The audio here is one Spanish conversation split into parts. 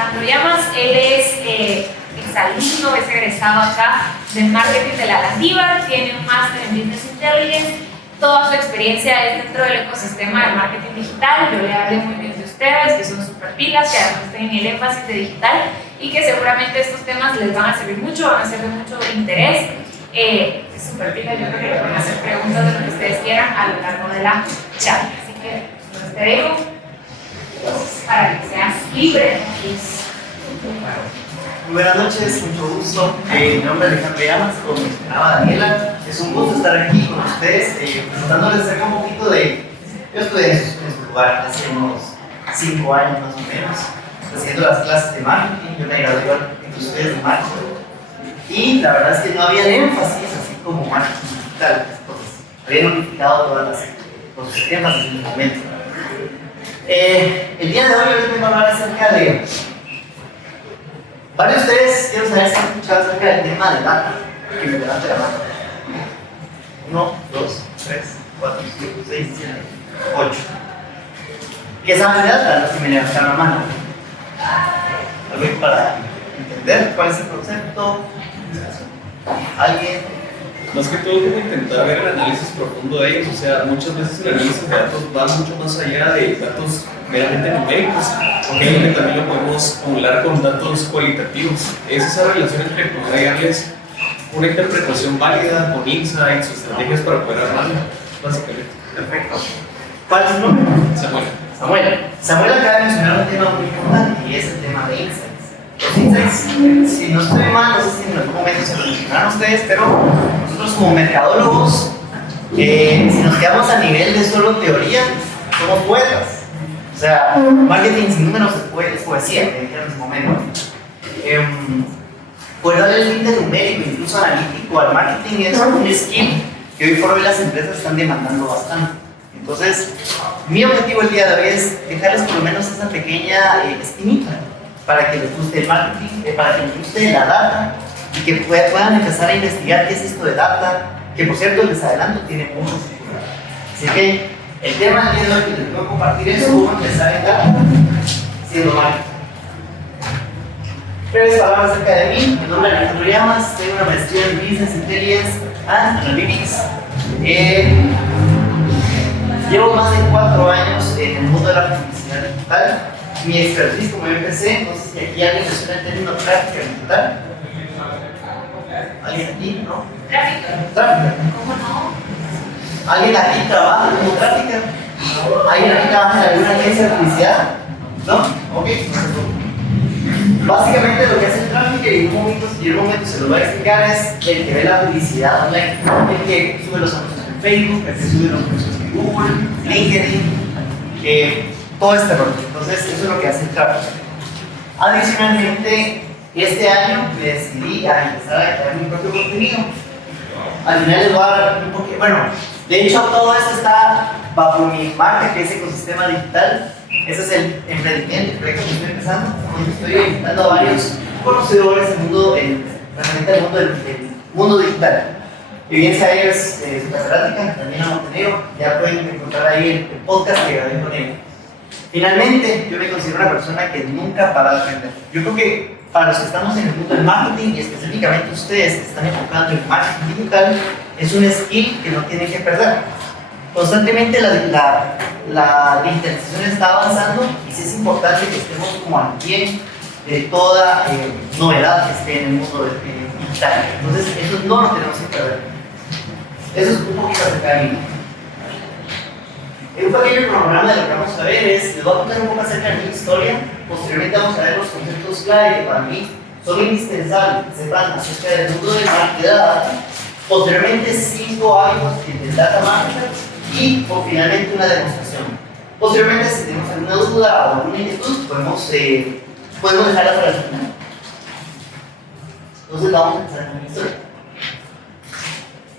Alejandro Llamas. Él es exalumno, es egresado acá del marketing de la Landívar, tiene un máster en Business Intelligence. Toda su experiencia es dentro del ecosistema del marketing digital. Yo le hablé muy bien de ustedes, que son súper pilas, que además tienen el énfasis de digital y que seguramente estos temas les van a servir mucho, van a ser de mucho interés. Es súper pila, yo creo que le pueden hacer preguntas de lo que ustedes quieran a lo largo de la charla. Así que pues, te dejo para que seas libre. Buenas noches, mucho gusto. Mi nombre es Alejandro Llamas, como mencionaba Daniela. Es un gusto estar aquí con ustedes, presentándoles acerca un poquito de. Yo estudié en su lugar hace unos 5 años más o menos, haciendo las clases de marketing. Yo me gradué entre ustedes de marketing. Y la verdad es que no había énfasis así como marketing digital. Entonces, habían unificado todas los sistemas en el momento. El día de hoy yo les voy a hablar acerca de. Varios de ustedes quiero saber si han escuchado acerca del tema de data. Que me levante la mano. 1, 2, 3, 4, 5, 6, 7, 8. ¿Qué saben de data? Los que me levantan la mano. ¿Algo para entender cuál es el concepto? ¿Alguien? Más que todo, como intentar ver el análisis profundo de ellos. O sea, muchas veces el análisis de datos va mucho más allá de datos meramente numéricos, porque también lo podemos acumular con datos cualitativos. Es esa relación entre poder darles una interpretación válida con insights o estrategias para poder armarla, básicamente. Perfecto. ¿Cuál es su nombre? Samuel acaba de mencionar un tema muy importante y es el tema de insights. Los insights, si no estoy mal, no sé si en algún momento se lo mencionaron ustedes, pero nosotros como mercadólogos, si nos quedamos a nivel de solo teoría, somos poetas. O sea, marketing sin números es poesía, me dijeron en ese momento. Poder darle el límite numérico, incluso analítico al marketing es un skill que hoy por hoy las empresas están demandando bastante. Entonces, mi objetivo el día de hoy es dejarles por lo menos esa pequeña espinita para que les guste el marketing, para que les guste la data y que puedan empezar a investigar qué es esto de data, que por cierto les adelanto tiene muchos. Así que el tema del día de hoy que les voy a compartir es cómo empezar en data siendo marketing. Breves palabras acerca de mí. Mi nombre es Alejandro Llamas, tengo una maestría en Business Intelligence and Analytics. Llevo más de 4 años en el mundo de la publicidad digital. Mi expertise, como yo empecé, no sé si aquí alguien me suena el término tráfico digital. ¿Alguien aquí? ¿No? Tráfico. ¿Cómo no? ¿Alguien aquí trabaja como tráfico? ¿Alguien aquí trabaja en alguna agencia de publicidad? ¿No? Ok. Básicamente lo que hace el tráfico y en un momento se lo voy a explicar es el que ve la publicidad online, el que sube los anuncios en Facebook, el que sube los anuncios en Google, LinkedIn, todo este rollo. Entonces eso es lo que hace el tráfico. Adicionalmente, este año me decidí a empezar a crear mi propio contenido. Al final les voy a dar un poquito, bueno, de hecho todo esto está bajo mi marca que es Ecosistema Digital. Ese es el emprendimiento, el proyecto que estoy empezando, donde estoy invitando a varios conocedores del mundo, realmente del mundo digital. Y bien sea ellos su catedrática, también a Montenegro, ya pueden encontrar ahí el podcast que grabé con él. Finalmente, yo me considero una persona que nunca para de aprender. Yo creo que para los que estamos en el mundo del marketing, y específicamente ustedes que están enfocando en marketing digital, es un skill que no tienen que perder. Constantemente la digitalización está avanzando y sí es importante que estemos como al pie de toda novedad que esté en el mundo digital. Entonces, eso no lo tenemos que perder. Eso es un poquito acerca de mí. Un pequeño programa de lo que vamos a ver es, les voy a contar un poco acerca de mi historia. Posteriormente vamos a ver los conceptos clave que para mí son indispensables que sepan acerca del mundo del marketing de data. Posteriormente 5 hábitos del data marketer y finalmente una demostración. Posteriormente, si tenemos alguna duda o alguna inquietud, podemos dejarla para el final. Entonces vamos a empezar con mi historia.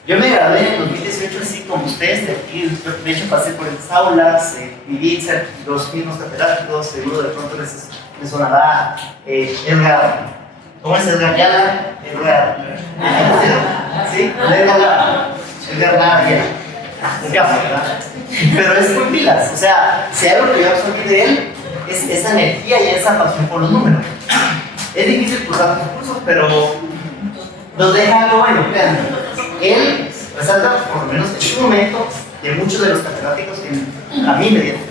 Yo me gradué en el 2018 así como ustedes, de hecho pasé por estas aulas, viví los mismos catedráticos, seguro de pronto les sonará Edgar. ¿Cómo es Edgar Yala? Edgar. ¿Sí? Edgar Lara. ¿verdad? Pero es muy pilas, o sea, si algo que yo absorbí de él esa energía y esa pasión por los números. Es difícil por tantos cursos, pero nos deja algo bueno, vean. Él resalta, por lo menos en su momento, de muchos de los catedráticos que a mí me dieron.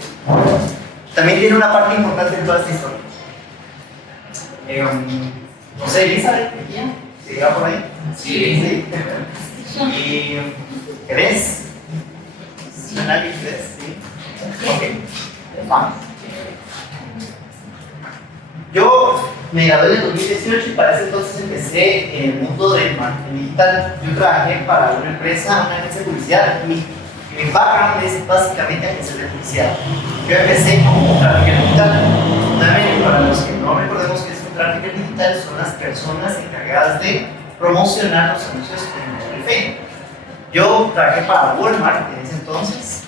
También tiene una parte importante en toda esta historia. No sé, Elizabeth, ¿quién? ¿Se va por ahí? Sí. ¿Y crees? ¿Nadie crees? Sí. Ok. Vamos. Yo me gradué en el 2018 y para ese entonces empecé en el mundo del marketing digital. Yo trabajé para una empresa, una agencia de publicidad, y mi background es básicamente agencia de publicidad. Yo empecé como trafficker digital. Nuevamente, para los que no recordemos que es un trafficker digital, son las personas encargadas de promocionar los anuncios en el Facebook. Yo trabajé para Walmart en ese entonces.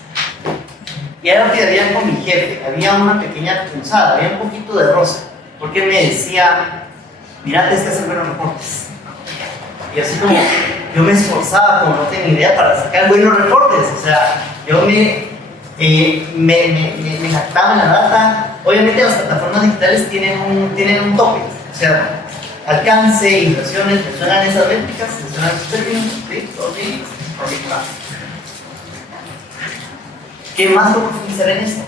Y era lo que había con mi jefe. Había una pequeña punzada, había un poquito de rosa. Porque me decía, mira, tienes que hacer buenos reportes. Y así como yo me esforzaba, como no tenía idea, para sacar buenos reportes. O sea, yo me jactaba en la data. Obviamente las plataformas digitales tienen un tope. O sea, alcance, inversiones, me suenan esas métricas, me suenan esos términos. ¿Sí? ¿Todo bien? Ok, va. ¿Qué más puedo profundizar en esto?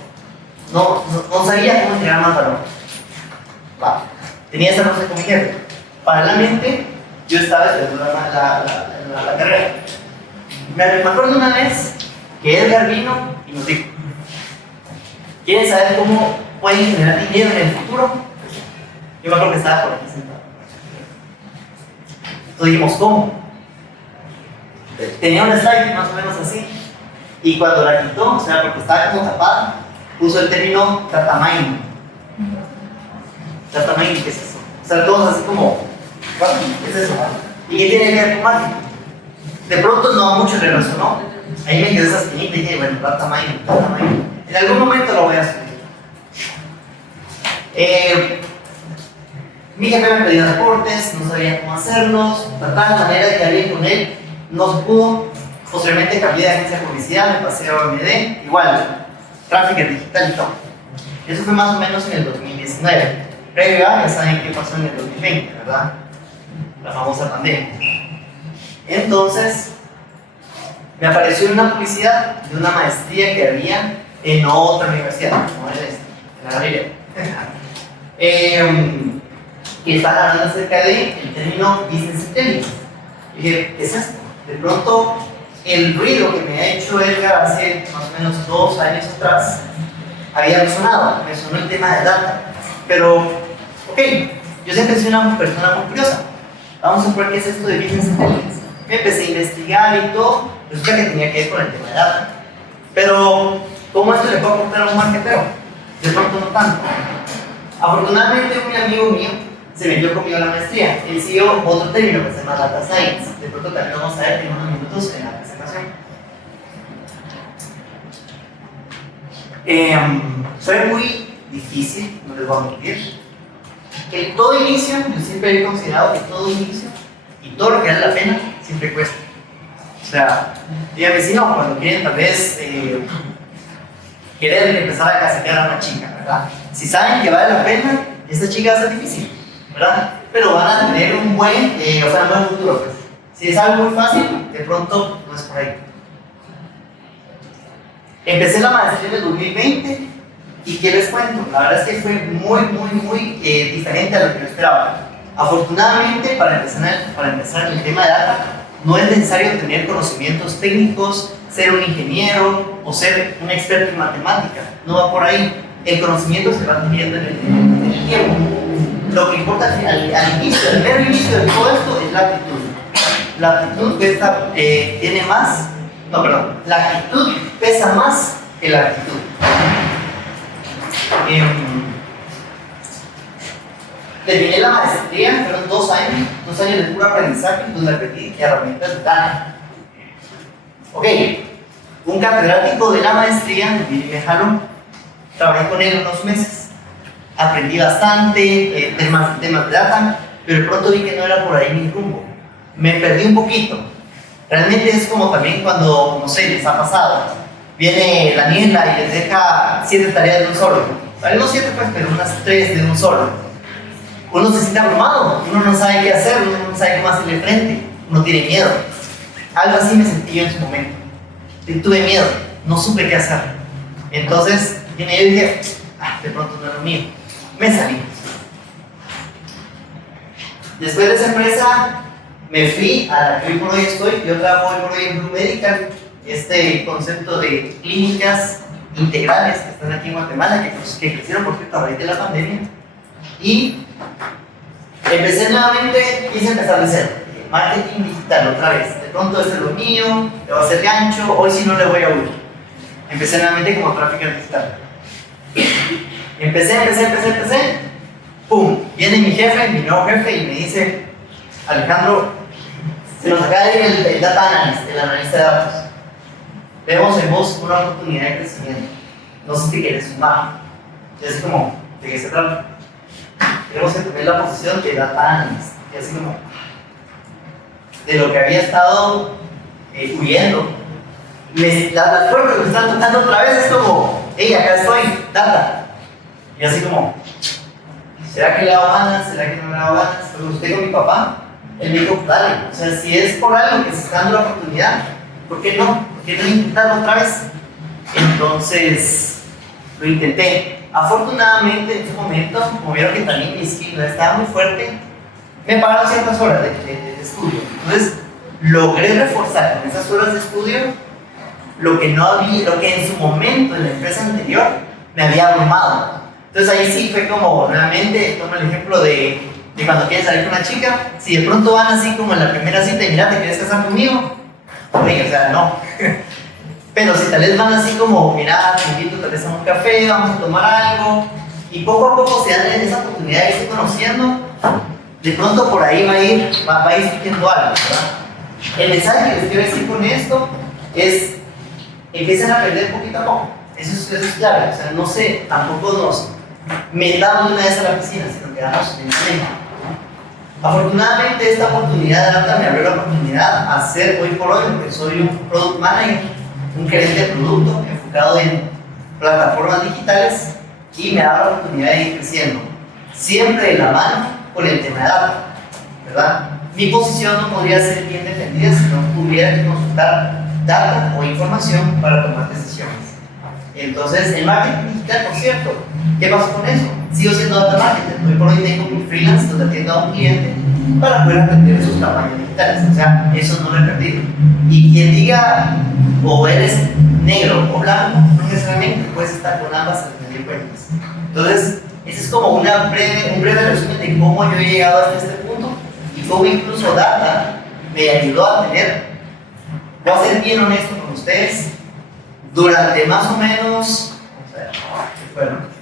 No sabía cómo entregar más valor. Va. Tenía esa noche con mi jefe. Paralelamente, yo estaba estudiando la carrera. Me acuerdo una vez que Edgar vino y nos dijo: ¿quieren saber cómo pueden generar dinero en el futuro? Yo me acuerdo que estaba por aquí sentado. Entonces dijimos, ¿cómo? Tenía una slide más o menos así. Y cuando la quitó, o sea, porque estaba como tapada, puso el término data mining. Data mining, ¿qué es eso? O sea, todos así como, ¿qué es eso? ¿Y qué tiene que ver con marketing? De pronto no mucho le resonó. Ahí me quedé esa espinita y dije, bueno, data mining. En algún momento lo voy a estudiar. Mi jefe me pedía reportes, no sabía cómo hacerlos, trataba la manera de quedar bien con él, no se pudo. Posteriormente cambié de agencia de publicidad, me pasé a OMD, igual, trafficker digital y todo. Eso fue más o menos en el 2019. Previo ya saben qué pasó en el 2020, ¿verdad? La famosa pandemia. Entonces, me apareció una publicidad de una maestría que había en otra universidad, no en esta, en la Galicia. Y estaban hablando acerca del término Business Intelligence. Y dije, ¿qué es esto? De pronto, el ruido que me ha hecho Edgar hace más o menos 2 años atrás había resonado, me sonó el tema de data. Pero, ok, yo siempre soy una persona muy curiosa. Vamos a ver qué es esto de Business Intelligence. Me empecé a investigar y todo, resulta que tenía que ver con el tema de data. Pero, ¿cómo esto le puedo aportar a un marketero? De pronto no tanto. Afortunadamente, un amigo mío se metió conmigo a la maestría. Él siguió otro término que se llama Data Science. De pronto también vamos a ver en unos minutos en la presentación. Fue muy difícil, no les voy a mentir. Que todo inicio, yo siempre he considerado que todo inicio y todo lo que vale la pena siempre cuesta. O sea, dígame si no, cuando quieren tal vez quieren empezar a casetear a una chica, ¿verdad? Si saben que vale la pena, esta chica va a ser difícil, ¿verdad? Pero van a tener un buen futuro, pues. Si es algo muy fácil, de pronto no es por ahí. Empecé la maestría en el 2020 y ¿qué les cuento? La verdad es que fue muy diferente a lo que yo esperaba. Afortunadamente, para empezar el tema de data, no es necesario tener conocimientos técnicos, ser un ingeniero o ser un experto en matemática. No va por ahí. El conocimiento se va adquiriendo en el tiempo. Lo que importa al mero inicio de todo esto es la actitud. La actitud la actitud pesa más que la actitud. Terminé la maestría, fueron 2 años de puro aprendizaje, donde aprendí herramientas de data. Ok, un catedrático de la maestría, me jaló, trabajé con él unos meses, aprendí bastante temas de data, pero de pronto vi que no era por ahí mi rumbo. Me perdí un poquito. Realmente es como también cuando, no sé, les ha pasado. Viene la niebla y les deja 7 tareas de un solo. tal vez no 7 pues, pero unas 3 de un solo. Uno se siente abrumado, uno no sabe qué hacer, uno no sabe cómo hacerle frente, uno tiene miedo. Algo así me sentí yo en su momento. Tuve miedo, no supe qué hacer. Entonces, yo dije, de pronto no es lo mío. Me salí. Después de esa empresa, me fui a la que hoy por hoy estoy. Yo trabajo hoy por hoy en Blue Medical, este concepto de clínicas integrales que están aquí en Guatemala, que crecieron por cierto a raíz de la pandemia. Y empecé nuevamente, quise empezar de cero. Marketing digital otra vez. De pronto este es lo mío, le voy a hacer gancho, hoy sí no le voy a huir. Empecé nuevamente como trafficker digital. Empecé. ¡Pum! Viene mi jefe, mi nuevo jefe, y me dice: Alejandro, se nos acaba de ir el data analyst, el analista de datos. Vemos en vos una oportunidad de crecimiento. No sé si quieres sumar. Y así como, ¿de qué se trata? Tenemos que tener la posición de data analyst. Y así como, de lo que había estado huyendo. Las puertas me están tocando otra vez, es como, hey, acá estoy, data. Y así como, ¿será que le hago ganas? ¿Será que no le hago ganas? Pero usted con mi papá, él me dijo, dale, o sea, si es por algo que se está dando la oportunidad, ¿por qué no? ¿Por qué no intentarlo otra vez? Entonces, lo intenté. Afortunadamente, en ese momento, como vieron que también mi skill no estaba muy fuerte, me pagaron ciertas horas de estudio. Entonces, logré reforzar con esas horas de estudio lo que en su momento en la empresa anterior me había abrumado. Entonces ahí sí fue como, nuevamente, tomo el ejemplo de cuando quieres salir con una chica, si de pronto van así como en la primera cita y mira, ¿te quieres casar conmigo? Oye, o sea, no. Pero si tal vez van así como, mira, te invito tal vez a un café, vamos a tomar algo, y poco a poco se dan esa oportunidad de irse conociendo, de pronto por ahí va a ir surgiendo algo, ¿verdad? El mensaje que les quiero decir con esto es: empiecen a aprender poquito a poco. Eso es clave. O sea, no sé, tampoco nos metamos una vez a la piscina, sino que damos en el camino. Afortunadamente, esta oportunidad de data me abrió la oportunidad a ser hoy por hoy, porque soy un product manager, un gerente de producto enfocado en plataformas digitales, y me ha dado la oportunidad de ir creciendo, siempre de la mano con el tema de data, ¿verdad? Mi posición no podría ser bien defendida si no tuviera que consultar data o información para tomar decisiones. Entonces, el marketing digital, por cierto, ¿qué pasó con eso? Sigo siendo data marketer. Hoy por hoy tengo mi freelance donde atiendo a un cliente para poder atender sus campañas digitales. O sea, eso no lo he perdido. Y quien diga, o eres negro o blanco, no necesariamente puedes estar con ambas al final de cuentas. Entonces, ese es como un breve resumen de cómo yo he llegado hasta este punto y cómo incluso data me ayudó a tener, voy a ser bien honesto con ustedes, durante más o menos, vamos a ver, ¿qué fueron?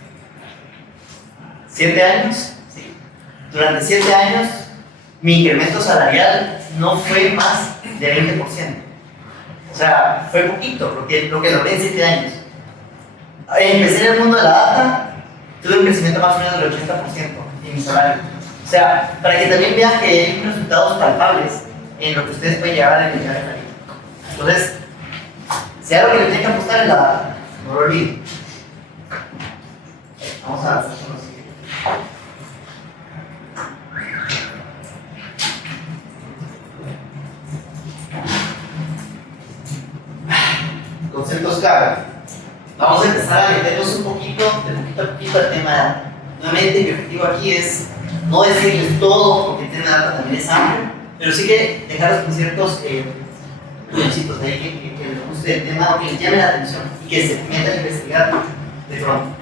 7 años, sí. Durante 7 años, mi incremento salarial no fue más de 20%. O sea, fue poquito, lo que logré en 7 años. Empecé en el mundo de la data, tuve un crecimiento más o menos del 80% en mi salario. O sea, para que también vean que hay resultados palpables en lo que ustedes pueden llegar a llegar a la vida. Entonces, si algo que le tiene que apostar es la data, no lo olviden. Vamos a hacer lo siguiente. Conceptos clave. Vamos a empezar a meternos un poquito a poquito al tema. Nuevamente, mi objetivo aquí es no decirles todo, porque el tema de data también es amplio, pero sí que dejarlos con ciertos punchitos ahí que les guste el tema o que les llame la atención y que se metan a investigar de pronto.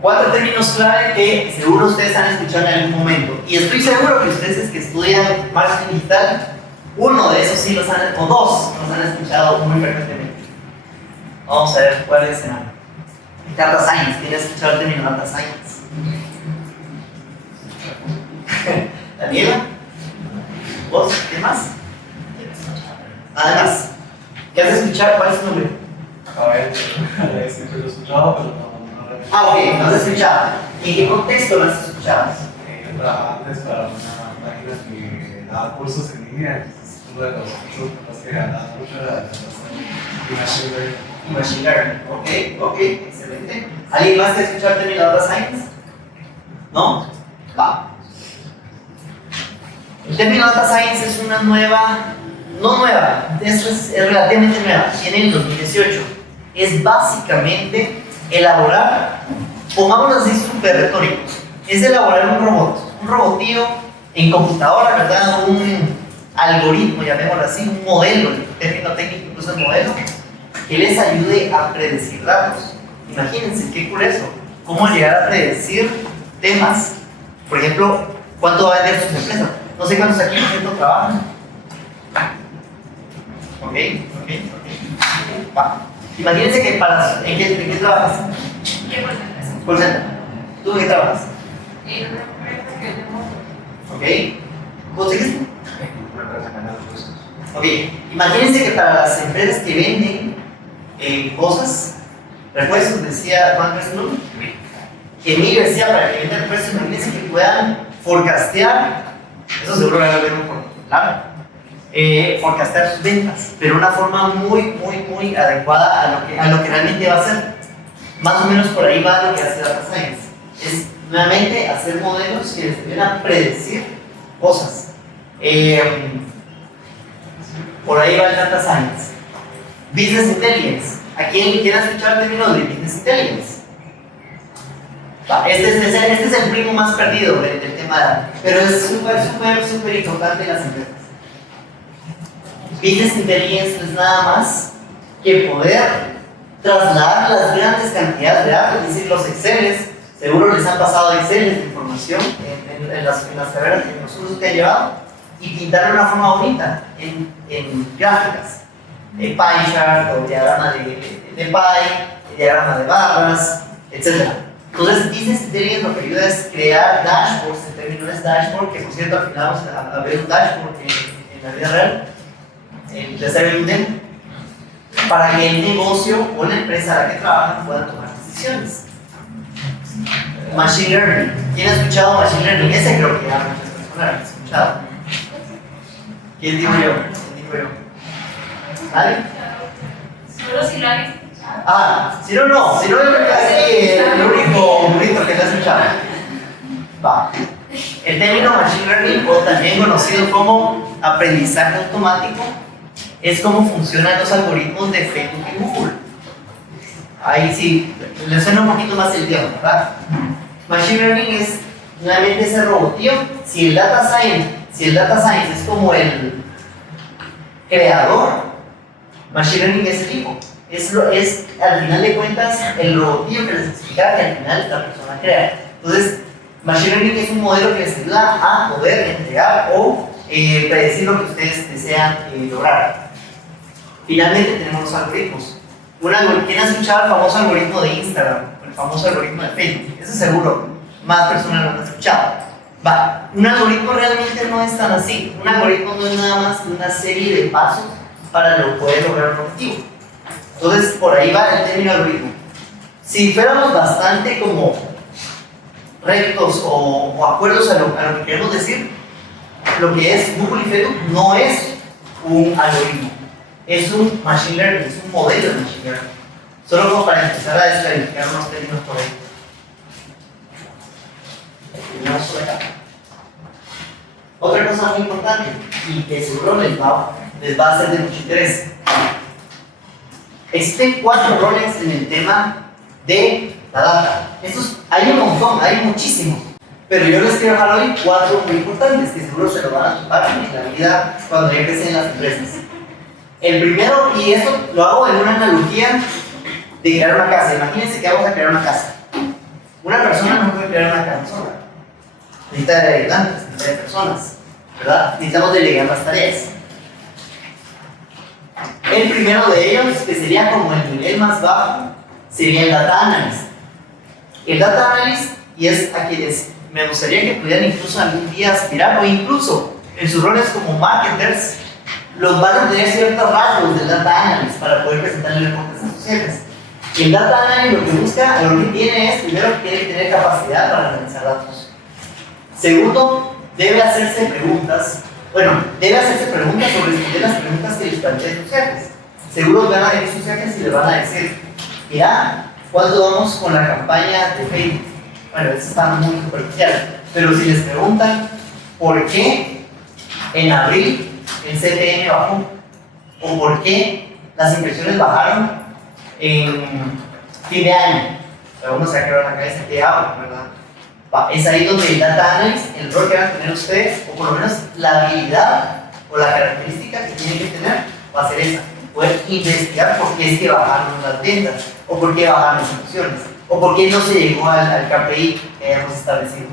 4 términos clave que seguro ustedes han escuchado en algún momento, y estoy seguro que ustedes que estudian marketing digital, uno de esos sí los han, o dos los han escuchado muy frecuentemente. Vamos a ver cuáles serán. Data Science, ¿quién ha escuchado el término Data Science? Daniela, ¿vos? ¿Qué más? Además, ¿qué has escuchado? ¿Cuál es tu nombre? A ver, siempre lo he escuchado, pero no realmente. Ok, no has escuchado. ¿En qué contexto lo has escuchado? Yo trabajaba antes para una página que daba cursos en línea, entonces uno de los cursos que ganaba mucho era de Machine Learning. y Machine Learning. Ok, excelente. ¿Alguien más que escuchar el término Data Science? ¿No? Va. El término Data Science es una no nueva, es relativamente nueva, tiene el 2018. Es básicamente elaborar, pongámoslo así súper retórico, es elaborar un robotillo en computadora, ¿verdad? Un algoritmo, llamémoslo así, un modelo, el término técnico incluso es modelo, que les ayude a predecir datos. Imagínense qué curioso, cómo llegar a predecir temas, por ejemplo, cuánto va a vender sus empresas. No sé cuántos aquí por ejemplo trabajan. Ok. Va. Imagínense que ¿en qué trabajas? ¿Qué porcentaje? Por center. ¿Tú en qué trabajas? En una empresa que tenemos. Ok. ¿Vos seguís? Una empresa que gana cosas. Ok. Imagínense que para las empresas que venden cosas, repuestos, decía, ¿cuánto es el número? Emilio decía para que vendan repuestos, imagínense que puedan forecastear, eso seguro van a ver un claro. Forecastear sus ventas, pero de una forma muy adecuada a lo que realmente va a ser. Más o menos por ahí va lo que hace Data Science. Es nuevamente hacer modelos que les ayuden a predecir cosas. Por ahí va el Data Science. Business Intelligence. ¿A quién quiere escuchar el término de Business Intelligence? Este es el primo más perdido del tema, pero es súper importante en las empresas. Business Intelligence no es nada más que poder trasladar las grandes cantidades de datos, es decir, los Exceles, seguro les han pasado Exceles de información en las carreras, en los cursos que han llevado, y pintarlo de una forma bonita, en gráficas, pie chart o diagrama de pie, diagrama de barras, etc. Entonces, Business Intelligence lo que ayuda es crear dashboards, el término es dashboard, que por cierto al final vamos a ver un dashboard en la vida real, de hacer un demo, para que el negocio o la empresa a la que trabajan puedan tomar decisiones. Machine Learning. ¿Quién ha escuchado Machine Learning? Ese creo que ya muchas personas han escuchado. ¿Quién digo yo? ¿Vale? Solo si lo han escuchado. Si no, yo creo que así el único burrito que te ha escuchado. Va. El término Machine Learning, o también conocido como aprendizaje automático, es cómo funcionan los algoritmos de Facebook y Google. Ahí sí, les suena un poquito más el tema, ¿verdad? Machine Learning es nuevamente ese robotillo. Si el Data Science es como el creador, Machine Learning es el hijo. Es al final de cuentas el robotillo que les explicaba que al final la persona crea. Entonces, Machine Learning es un modelo que les ayuda a poder entregar o predecir lo que ustedes desean lograr. Finalmente tenemos los algoritmos. ¿Quién ha escuchado el famoso algoritmo de Instagram? El famoso algoritmo de Facebook. Eso seguro, más personas lo han escuchado. Un algoritmo realmente no es tan así. Un algoritmo no es nada más una serie de pasos para poder lograr un objetivo. Entonces, por ahí va el término algoritmo. Si fuéramos bastante como rectos o acuerdos a lo que queremos decir, lo que es Google y Facebook no es un algoritmo, es un machine learning, es un modelo de machine learning. Solo como para empezar a descalificar unos términos por ahí. Terminamos por acá. Otra cosa muy importante y que seguro les va a ser de mucho interés. Existen 4 roles en el tema de la data. Hay un montón, hay muchísimos. Pero yo les quiero dejar hoy 4 muy importantes que seguro se lo van a topar en la vida cuando ya crecen en las empresas. El primero, y esto lo hago en una analogía de crear una casa. Imagínense que vamos a crear una casa. Una persona no puede crear una casa sola. Necesita de ayudantes, necesita de personas, ¿verdad? Necesitamos delegar las tareas. El primero de ellos, que sería como el nivel más bajo, sería el Data Analyst. El Data Analyst, y es a quienes me gustaría que pudieran incluso algún día aspirar, o incluso en sus roles como marketers, los van a tener ciertos rasgos del Data Analyst para poder presentarle reportes a sus jefes. El Data Analyst lo que busca, lo que tiene es, primero, que tiene que tener capacidad para analizar datos. Segundo, debe hacerse preguntas o responder las preguntas que les planteen sus jefes. seguro van a venir sus jefes y les van a decir, mira, ¿cuánto vamos con la campaña de Facebook? Bueno, eso está muy superficial, pero si les preguntan por qué en abril el CPM bajó, o por qué las impresiones bajaron en fin de año, uno se va a quedar en la cabeza que hago, ¿verdad? Es ahí donde el data analyst, el rol que van a tener ustedes, o por lo menos la habilidad o la característica que tienen que tener, va a ser esa: poder investigar por qué es que bajaron las ventas, o por qué bajaron las impresiones, o por qué no se llegó al KPI que hayamos establecido.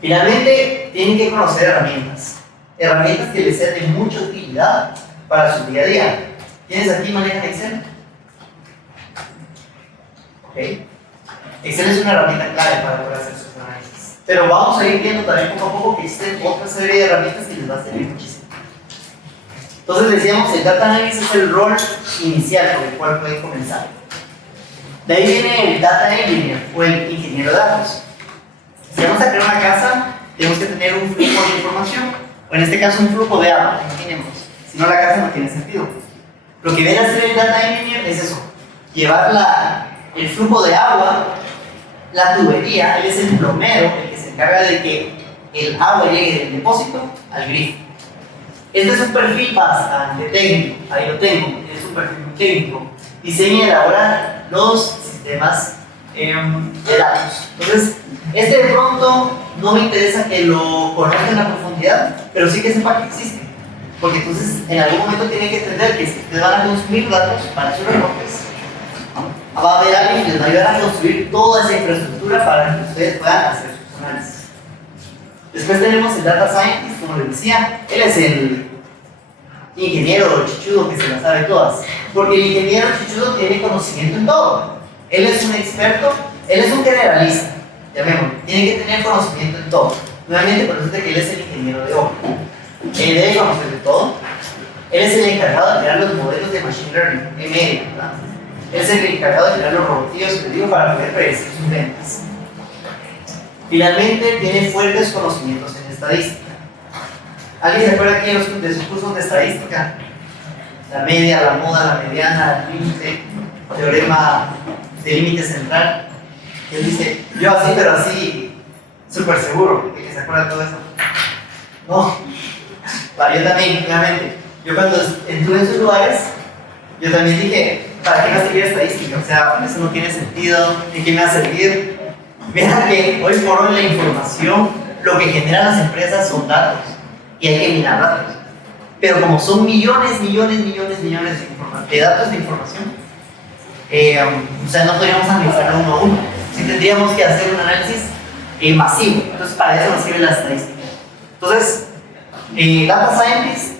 Finalmente, tienen que conocer herramientas que les sean de mucha utilidad para su día a día. ¿Quiénes aquí manejan Excel? Ok. Excel es una herramienta clave para poder hacer sus análisis. Pero vamos a ir viendo también poco a poco que existen otra serie de herramientas que les va a servir muchísimo. Entonces decíamos, el data analysis es el rol inicial por el cual pueden comenzar. De ahí viene el data engineer o el ingeniero de datos. Si vamos a crear una casa, tenemos que tener un flujo de información, o en este caso un flujo de agua, imaginemos. Si no, la casa no tiene sentido. Lo que viene a hacer el data engineer es eso: llevar el flujo de agua, la tubería. Él es el plomero, el que se encarga de que el agua llegue del depósito al grifo. Este es un perfil bastante técnico, ahí lo tengo, es un perfil muy técnico. Diseña y elabora los sistemas de datos. Entonces, de pronto no me interesa que lo conozcan en la profundidad, pero sí que sepa que existe. Porque entonces en algún momento tienen que entender que si ustedes van a consumir datos para sus reportes, va a haber alguien que les va a ayudar a construir toda esa infraestructura para que ustedes puedan hacer sus análisis. Después tenemos el Data Scientist, como les decía. Él es el ingeniero chichudo que se las sabe todas. Porque el ingeniero chichudo tiene conocimiento en todo. Él es un experto, él es un generalista. Llamémoslo, tiene que tener conocimiento en todo. Nuevamente, por eso es que él es el ingeniero de obra. Él debe conocer de todo. Él es el encargado de crear los modelos de Machine Learning, ML, ¿verdad? Él es el encargado de crear los robotillos que digo para poder predecir sus ventas. Finalmente, tiene fuertes conocimientos en estadística. ¿Alguien se acuerda aquí de sus cursos de estadística? La media, la moda, la mediana, el límite, teorema de límite central. Él dice, yo así, pero así, súper seguro de que se acuerda de todo eso. No, yo también, obviamente. Yo cuando estuve en esos lugares, yo también dije, ¿para qué me va a servir estadística? O sea, eso no tiene sentido, ¿de qué me va a servir? Vean que hoy por hoy la información, lo que generan las empresas son datos, y hay que mirar datos. Pero como son millones de datos de información, o sea, no podríamos analizarlo uno a uno. Sí tendríamos que hacer un análisis masivo. Entonces, para eso nos sirve la estadística. Entonces, Data Scientist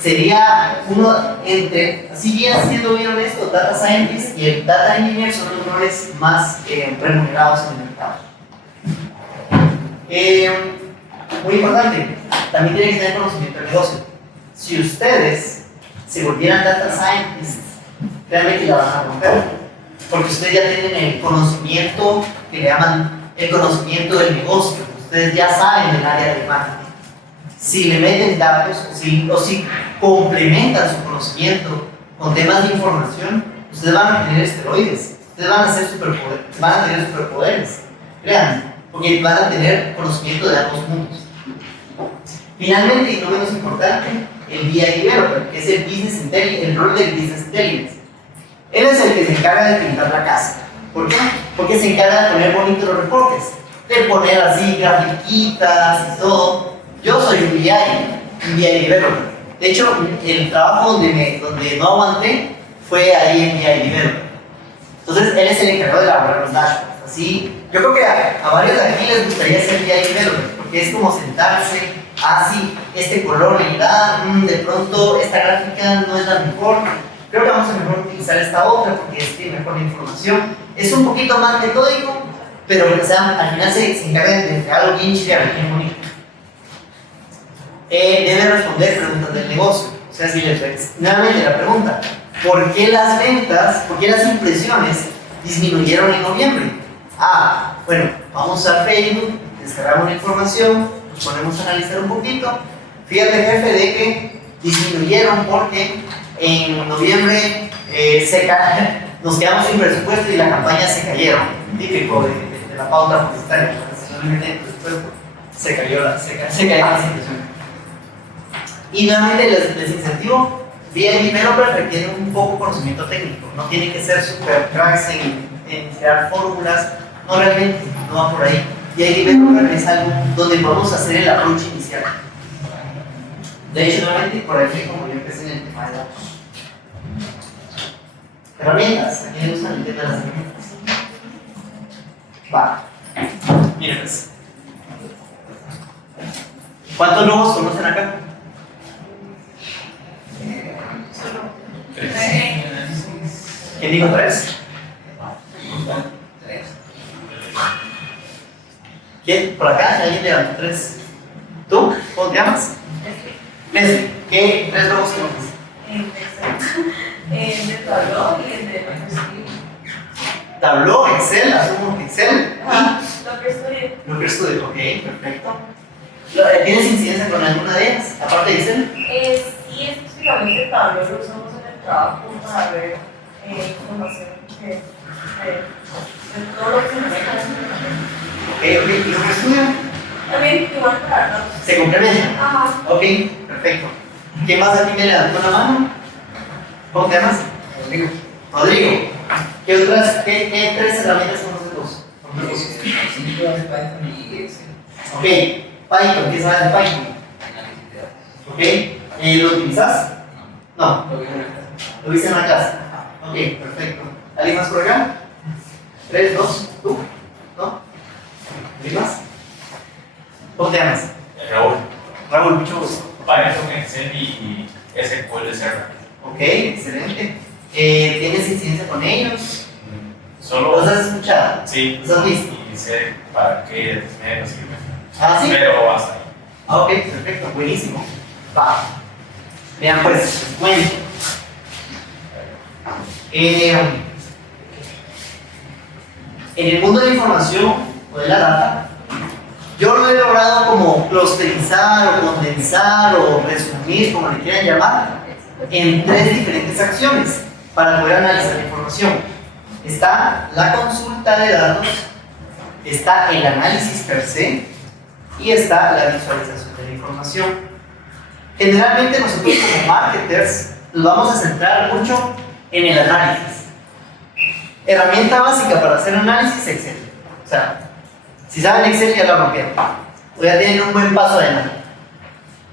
sería uno entre, si bien siendo bien honesto, Data Scientist y el Data Engineer son los roles más remunerados en el mercado. Muy importante, también tienen que tener conocimiento del negocio. Si ustedes se volvieran Data Scientists, realmente la van a romper, porque ustedes ya tienen el conocimiento que le llaman el conocimiento del negocio. Ustedes ya saben del área de marketing. Si le meten datos o si complementan su conocimiento con temas de información, ustedes van a tener esteroides, ustedes van a tener superpoderes, crean, porque van a tener conocimiento de ambos mundos. Finalmente, y no menos importante, el BI Developer, que es el rol del Business Intelligence. Él es el que se encarga de pintar la casa. ¿Por qué? Porque se encarga de poner bonitos los reportes, de poner así grafiquitas y todo. Yo soy un BI Developer. De hecho, el trabajo donde no aguanté fue ahí en BI Developer. Entonces, él es el encargado de elaborar los dashboards. Así, yo creo que a varios de aquí les gustaría ser BI Developer, porque es como sentarse, así, este color le da, de pronto esta gráfica no es la mejor. Creo que vamos a mejor utilizar esta otra porque tiene mejor información. Es un poquito más metódico, pero al final se encarga de algo bien chévere, bien bonito. Debe responder preguntas del negocio. O sea, si nuevamente la pregunta, ¿por qué las ventas, por qué las impresiones disminuyeron en noviembre? Bueno, vamos a Facebook, descargamos la información, nos ponemos a analizar un poquito. Fíjate, jefe, de que disminuyeron porque En noviembre nos quedamos sin presupuesto y la campaña se cayeron. Típico de la pauta publicitaria. Realmente el presupuesto se cayó la situación. Y nuevamente les incentivo, bien developer requiere un poco conocimiento técnico. No tiene que ser super cracks en crear fórmulas. No, realmente, no va por ahí. Y ahí developer es algo donde podemos hacer el approach inicial. De hecho, nuevamente, por ahí como yo empecé en el tema de datos. Herramientas. ¿A quién le gustan el tema de las herramientas? Va. Miren pues. ¿Cuántos logos conocen acá? ¿Quién dijo 3? ¿Quién? ¿Por acá? ¿Alguien levantó 3? ¿Tú? ¿Cómo te llamas? Leslie. ¿Qué 3 logos conoces? El de Tableau y el de Microsoft. Tableau, Excel, asumo que Excel. Looker Studio. Looker Studio, ok, perfecto. ¿Tienes incidencia con alguna de ellas, aparte de Excel? Sí, específicamente Tableau lo usamos en el trabajo para ver información de todo lo que se maneja. Ok, ¿y Looker Studio? También igual para datos. ¿Se complementan? Ajá. Ok, perfecto. ¿Quién más aquí me levantó la mano? ¿Cómo te llamas? Rodrigo. Rodrigo. ¿Qué 3 herramientas conoces vos? Python y Excel. Ok, Python, ¿qué sabes de Python? Análisis de datos. Ok, ¿lo utilizas? No, Lo vi en una clase. lo viste en la clase. Ok, perfecto. ¿Alguien más por acá? 3, 2, ¿tú? ¿No? ¿Alguien más? ¿Cómo te llamas? Raúl, Raúl, mucho gusto. Python, Excel y SQL Server. Ok, excelente. ¿Tienes incidencia con ellos? Solo, ¿Los has escuchado? sí, ¿Los has visto? y sé para qué me sirve. Ah, sí. Pero hasta ahí. Ah, ok, perfecto, buenísimo. Va. Vean pues, les cuento. En el mundo de la información o de la data, yo lo he logrado como clusterizar o condensar o resumir, como le quieran llamar, en 3 diferentes acciones para poder analizar la información. Está la consulta de datos, está el análisis per se y está la visualización de la información. Generalmente nosotros como marketers nos vamos a centrar mucho en el análisis. Herramienta básica para hacer análisis, Excel. O sea, si saben Excel ya lo rompieron. O ya tienen un buen paso adelante.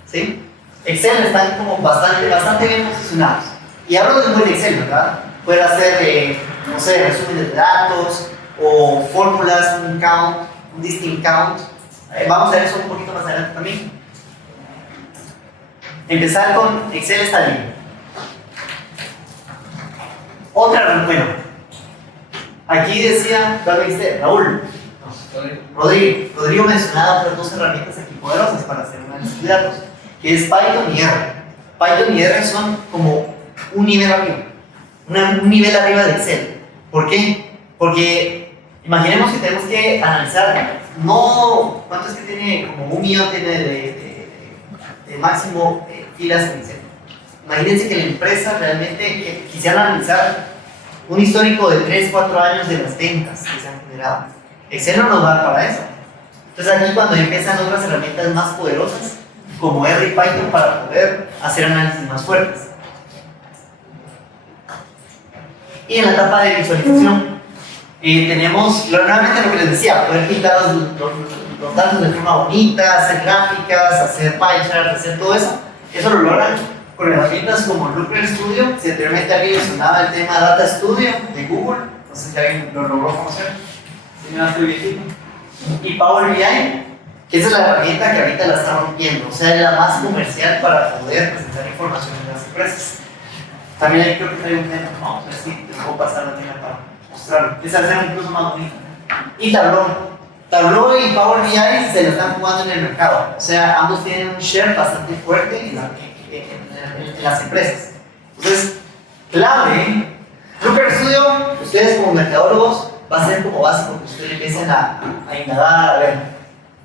¿Sí? Excel están como bastante bien posicionados. Y hablo de un buen Excel, ¿verdad? Puede hacer, no sé, resúmenes de datos o fórmulas, un count, un distinct count. Vamos a ver eso un poquito más adelante también. Empezar con Excel está bien. Otra, bueno, aquí decía, ¿cuál me dijiste? Raúl. Rodrigo mencionaba otras 2 herramientas aquí poderosas para hacer análisis de datos, que es Python y R. Python y R son como un nivel arriba, un nivel arriba de Excel. ¿Por qué? Porque imaginemos que tenemos que analizar, no, ¿cuánto es que tiene? Como 1 millón tiene de máximo filas en Excel. Imagínense que la empresa realmente quisiera analizar un histórico de 3-4 años de las ventas que se han generado. Excel no nos va a dar para eso. Entonces aquí cuando empiezan otras herramientas más poderosas, como R y Python, para poder hacer análisis más fuertes. Y en la etapa de visualización, tenemos nuevamente lo que les decía, poder pintar los datos de forma bonita, hacer gráficas, hacer pie charts, hacer todo eso. Eso lo logran con herramientas como Looker Studio. Si anteriormente alguien mencionaba el tema Data Studio de Google, no sé si alguien lo logró conocer. Si me estoy viendo. Y Power BI, que esa es la herramienta que ahorita la está rompiendo, o sea, es la más comercial para poder presentar información en las empresas. También ahí creo que trae un tema, vamos a ver si les puedo pasar la tela para mostrarlo. Es hacer incluso más bonito. Y Tableau y Power BI se lo están jugando en el mercado, o sea, ambos tienen un share bastante fuerte en las empresas. Entonces, clave, Looker Studio, ustedes como mercadólogos, va a ser como básico que ustedes empiecen a indagar, a ver.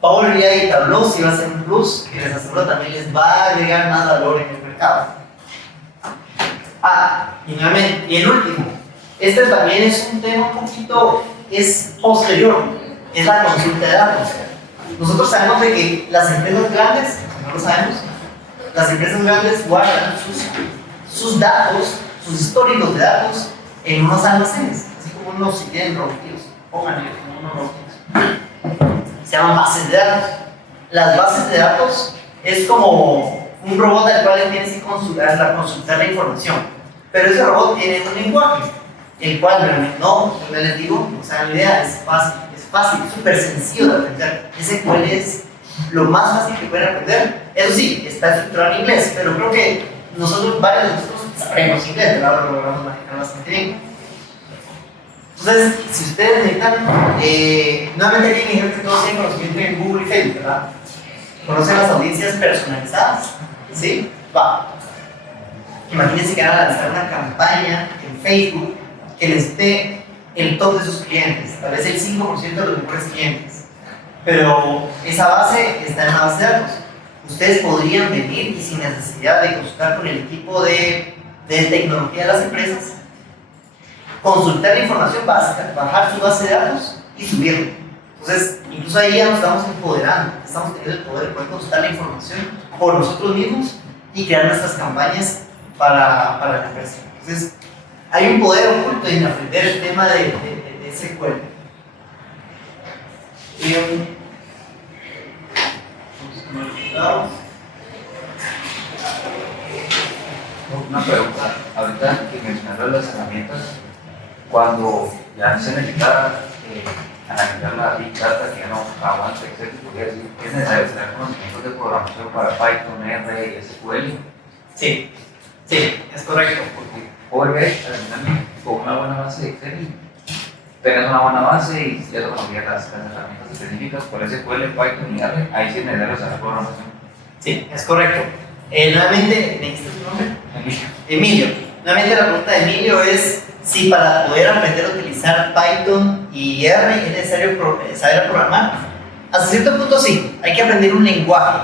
Power BI y Tableau sí va a ser un plus, que les aseguro también les va a agregar más valor en el mercado. Y nuevamente, y el último, este también es un tema un poquito, es posterior, es la consulta de datos. Nosotros sabemos de que las empresas grandes, no lo sabemos, las empresas grandes guardan sus datos, sus históricos de datos en unos almacenes, así como unos, si tienen robotitos, pónganle como unos robotitos. Se llaman bases de datos. Las bases de datos es como un robot al cual le tienes que consultar la información. Pero ese robot tiene un lenguaje, el cual realmente no, yo les digo, no saben la idea, es fácil, súper sencillo de aprender. SQL es lo más fácil que pueden aprender. Eso sí, está estructurado en inglés, pero creo que varios de nosotros sabemos inglés, ¿verdad? Lo logramos manejar bastante bien. Entonces, si ustedes necesitan, nuevamente aquí me dijeron que todos tienen conocimiento en Google y Facebook, ¿verdad? Conocen las audiencias personalizadas, ¿sí? Va. Imagínense que van a lanzar una campaña en Facebook que les dé el top de sus clientes, tal vez el 5% de los mejores clientes. Pero esa base está en la base de datos. Ustedes podrían venir y sin necesidad de consultar con el equipo de tecnología de las empresas, consultar la información básica, bajar su base de datos y subirla. Entonces, incluso ahí ya nos estamos empoderando, estamos teniendo el poder de poder consultar la información por nosotros mismos y crear nuestras campañas para la empresa. Entonces, hay un poder oculto en aprender el tema de SQL. Una pregunta, ahorita que mencionaron las herramientas, cuando ya se necesita analizar la Big Data, que ya no aguanta Excel, podría decir que es necesario tener conocimientos de programación para Python, R y SQL. Sí, es correcto. Porque podría con una buena base de Excel, tenés una buena base y ya conocías las herramientas específicas por SQL, Python y R, ahí sí es necesario saber programación. Sí, es correcto. Nuevamente, ¿me dijiste tu nombre? Emilio. Nuevamente la pregunta de Emilio es si para poder aprender a utilizar Python y R es necesario saber programar. Hasta cierto punto sí, hay que aprender un lenguaje.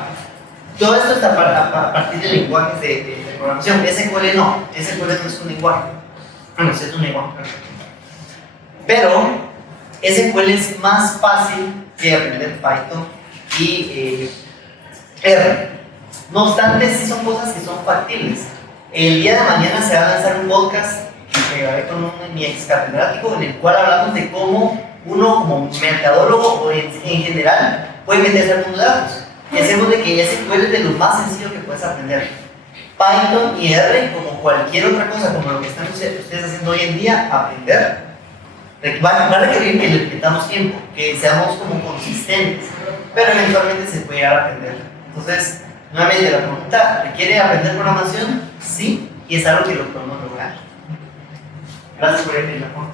Todo esto está a partir de lenguajes de programación. SQL no es un lenguaje. Bueno, sí es un lenguaje, pero SQL es más fácil que aprender Python y R. No obstante, sí son cosas que son factibles. El día de mañana se va a lanzar un podcast que grabé con mi ex catedrático en el cual hablamos de cómo uno como mercadólogo o en general puede meterse al mundo de datos. Y hacemos de que SQL es de lo más sencillo que puedes aprender. Python y R, como cualquier otra cosa, como lo que están ustedes haciendo hoy en día, aprender va a requerir que le metamos tiempo, que seamos como consistentes, pero eventualmente se puede llegar a aprender. Entonces, nuevamente la pregunta, ¿requiere aprender programación? Sí, y es algo que lo podemos lograr. Gracias por el apoyo.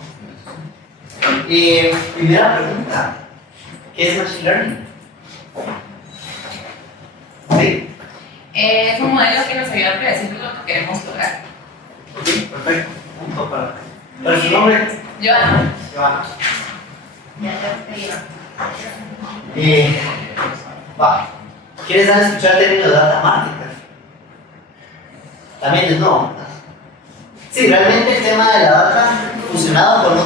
Primera pregunta, ¿qué es Machine Learning? ¿Sí? Es un modelo que nos ayuda a predecir lo que queremos lograr. Ok, perfecto. Punto para su nombre. Joana. Joana. Ya te escribo. Va. ¿Quieres escuchar el término de data marketer? También es no. Sí, realmente el tema de la data fusionado con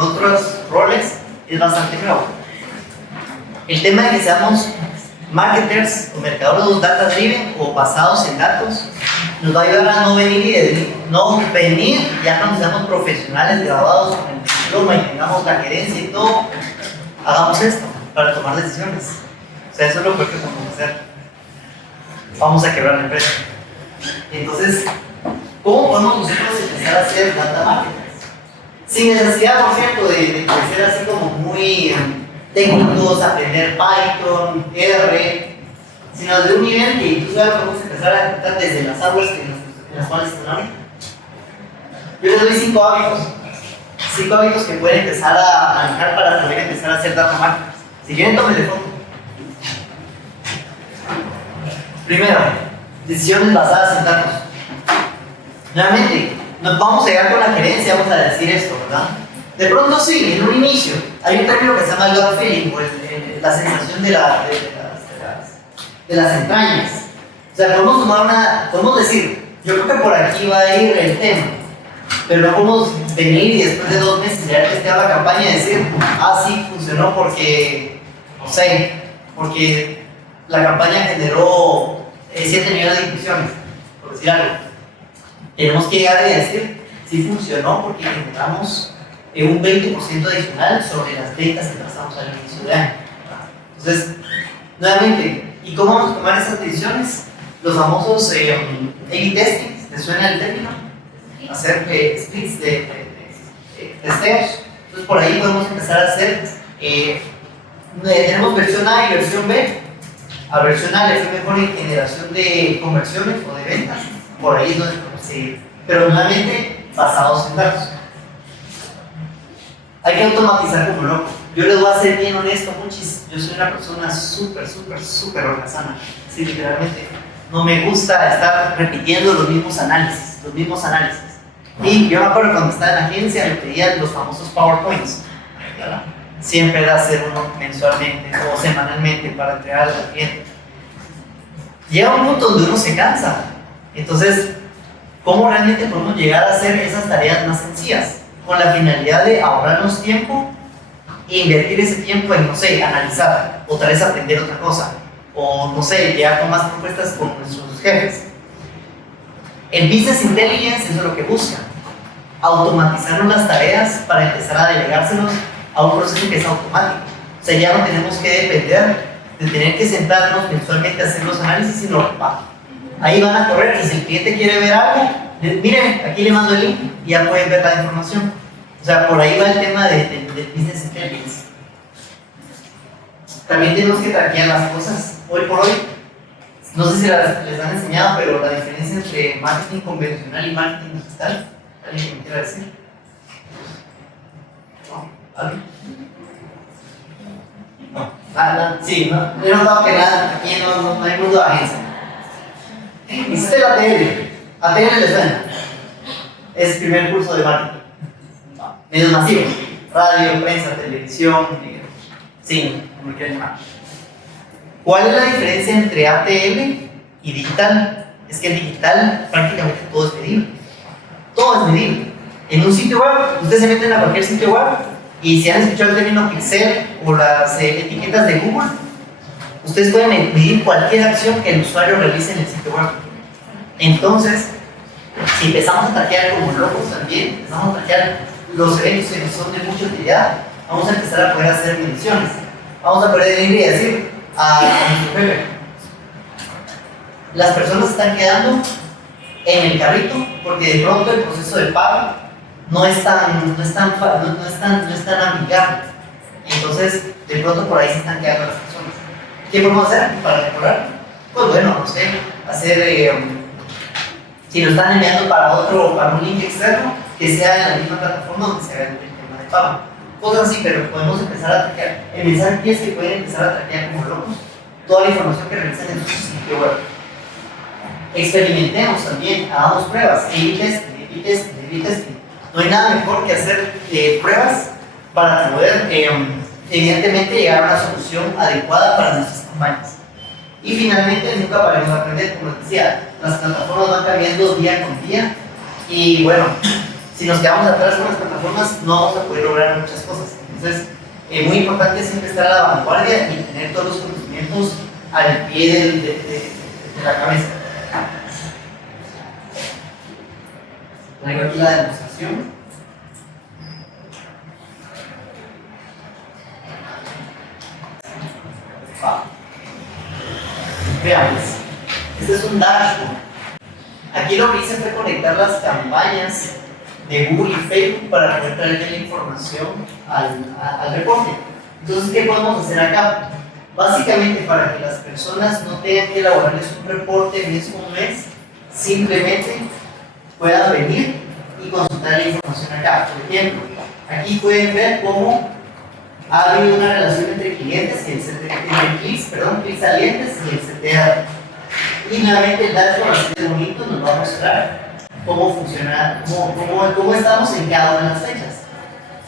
otros roles es bastante nuevo. El tema de que seamos marketers o mercadólogos data driven o basados en datos nos va a ayudar a no venir ya cuando seamos profesionales graduados con el diploma y tengamos la gerencia y todo, hagamos esto para tomar decisiones. O sea, eso es lo peor que podemos hacer. Vamos a quebrar la empresa. Entonces, ¿cómo podemos nosotros empezar a hacer data marketers? Sin necesidad, por cierto, de crecer así como muy técnicos, aprender Python, R, sino de un nivel que incluso ya podemos empezar a ejecutar desde las aulas en las cuales están ahorita. Yo les doy 5 hábitos que pueden empezar a manejar para poder empezar a hacer data marketers. Si quieren, tómenle foto. Primero, decisiones basadas en datos. Nuevamente, nos vamos a llegar con la gerencia, vamos a decir esto, ¿verdad? De pronto sí, en un inicio, hay un término que se llama gut feeling, o la sensación de las entrañas. O sea, podemos decir, Yo creo que por aquí va a ir el tema. Pero no podemos venir y después de 2 meses ya testear la campaña y decir, sí, funcionó porque, no sé, porque la campaña generó 7 millones de impresiones, por decir algo. Tenemos que llegar y decir, sí funcionó porque generamos un 20% adicional sobre las ventas que trazamos al inicio de año. Entonces, nuevamente, ¿y cómo vamos a tomar esas decisiones? Los famosos A/B testing, ¿te suena el término? Hacer splits de testeos. Entonces, por ahí podemos empezar a hacer, tenemos versión A y versión B. A versión A le fue mejor en generación de conversiones o de ventas. Por ahí es donde podemos seguir. Pero nuevamente, basados en datos. Hay que automatizar como loco. Yo les voy a ser bien honesto, muchis. Yo soy una persona súper holgazana. Sí, literalmente. No me gusta estar repitiendo los mismos análisis. Y yo me acuerdo cuando estaba en la agencia, me pedían los famosos PowerPoints. ¿Verdad? Siempre era hacer uno mensualmente o semanalmente para entregar al cliente. Llega un punto donde uno se cansa. Entonces, ¿cómo realmente podemos llegar a hacer esas tareas más sencillas? Con la finalidad de ahorrarnos tiempo e invertir ese tiempo en, no sé, analizar, otra vez aprender otra cosa, o no sé, llegar con más propuestas con nuestros jefes. El Business Intelligence es lo que busca, automatizar las tareas para empezar a delegárselos a un proceso que es automático. O sea, ya no tenemos que depender de tener que sentarnos mensualmente a hacer los análisis, sino ahí van a correr y si el cliente quiere ver algo, miren, aquí le mando el link y ya pueden ver la información. O sea, por ahí va el tema de Business Intelligence. También tenemos que traquear las cosas. Hoy por hoy, no sé si les han enseñado, pero la diferencia entre marketing convencional y marketing digital, ¿alguien me quiere decir? ¿No? ¿Alguien? No. Sí, no. Yo he notado que nada, aquí no hay mundo de agencia. Hiciste la ATL. ATL les suena. Es el primer curso de marketing. Medios masivos. Radio, prensa, televisión, cine, como lo quieran llamar. ¿Cuál es la diferencia entre ATL y digital? Es que en digital prácticamente todo es medible. Todo es medible. En un sitio web, ustedes se meten a cualquier sitio web y si han escuchado el término pixel o las etiquetas de Google, ustedes pueden medir cualquier acción que el usuario realice en el sitio web. Entonces, si empezamos a traquear como locos también, empezamos a traquear los eventos que son de mucha utilidad, vamos a empezar a poder hacer mediciones. Vamos a poder ir y decir a nuestro jefe, las personas están quedando en el carrito porque de pronto el proceso de pago no es tan amigable. Entonces, de pronto por ahí se están quedando las personas. ¿Qué podemos hacer para mejorar? Pues bueno, no sé, hacer, si lo están enviando para un link externo, que sea en la misma plataforma donde se haga el tema de pago. Cosas así, pero podemos empezar a traquear. El mensaje aquí es que pueden empezar a traquear como locos toda la información que realizan en su sitio web. Experimentemos también, hagamos pruebas, A/B testing. No hay nada mejor que hacer pruebas para poder, evidentemente, llegar a una solución adecuada para nuestras campañas. Y finalmente, nunca paremos de aprender, como les decía, las plataformas van cambiando día con día y bueno, si nos quedamos atrás con las plataformas no vamos a poder lograr muchas cosas. Entonces, muy importante es siempre estar a la vanguardia y tener todos los conocimientos al pie de la cabeza. Traigo aquí la demostración. Veamos, este es un dashboard. Aquí lo que hice fue conectar las campañas de Google y Facebook para poder traer la información al reporte. Entonces, ¿qué podemos hacer acá? Básicamente, para que las personas no tengan que elaborarles un reporte mes con mes, simplemente puedan venir y consultar la información acá. Por ejemplo, aquí pueden ver cómo ha habido una relación entre clientes y clics salientes y el CTA. Y nuevamente el dashboard así de bonito nos va a mostrar cómo funciona, cómo estamos en cada una de las fechas.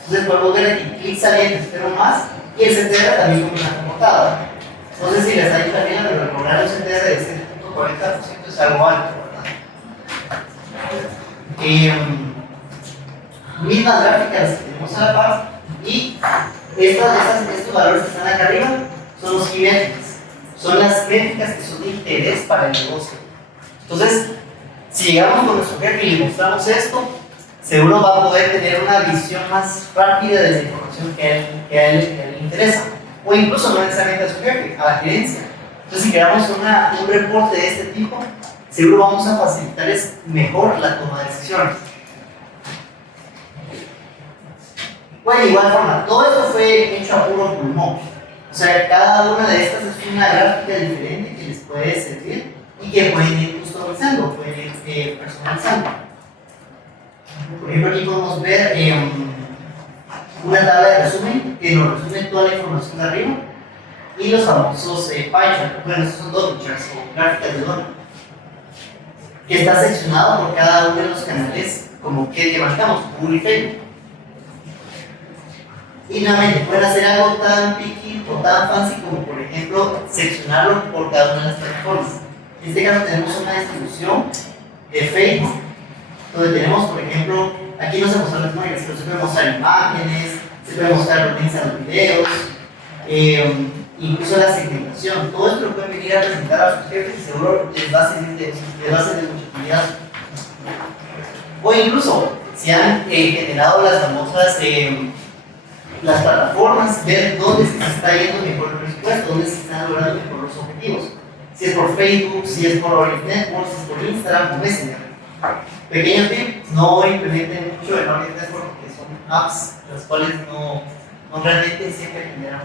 Entonces podemos ver aquí clics salientes, pero más, y el CTR también como una comportada. No sé si les ha dicho también, pero lograr un CTR de 7.40% es algo alto, ¿verdad? mismas gráficas que tenemos a la par, y estos valores que están acá arriba son los key metrics, son las métricas que son de interés para el negocio. Entonces, si llegamos con nuestro jefe y le mostramos esto, seguro va a poder tener una visión más rápida de la información que a él le interesa, o incluso no necesariamente a su jefe, a la gerencia. Entonces, si creamos un reporte de este tipo, seguro vamos a facilitarles mejor la toma de decisiones. Bueno, de igual forma, todo esto fue hecho a puro pulmón. O sea, cada una de estas es una gráfica diferente que les puede servir y que pueden ir customizando, pueden ir personalizando. Por ejemplo, aquí podemos ver una tabla de resumen que nos resume toda la información de arriba y los famosos pie charts. Bueno, estos son double charts o gráficas de dona, que está seccionado por cada uno de los canales como que manejamos, Google y Facebook. Y nuevamente pueden hacer algo tan picky o tan fancy como, por ejemplo, seccionarlo por cada una de las plataformas. En este caso tenemos una distribución de Facebook, donde tenemos, por ejemplo, aquí no se muestran las imágenes, pero se pueden mostrar imágenes, se pueden mostrar los links a los videos, incluso la segmentación. Todo esto lo pueden venir a presentar a sus jefes y seguro les va a servir de mucha utilidad. O incluso, si han generado las famosas las plataformas, ver dónde se está yendo mejor el presupuesto, dónde se están logrando mejor los objetivos. Si es por Facebook, si es por Orange Network, si es por Instagram o Messenger. Pequeño tip, no implementen mucho en Orange Network porque son apps las cuales no realmente siempre generan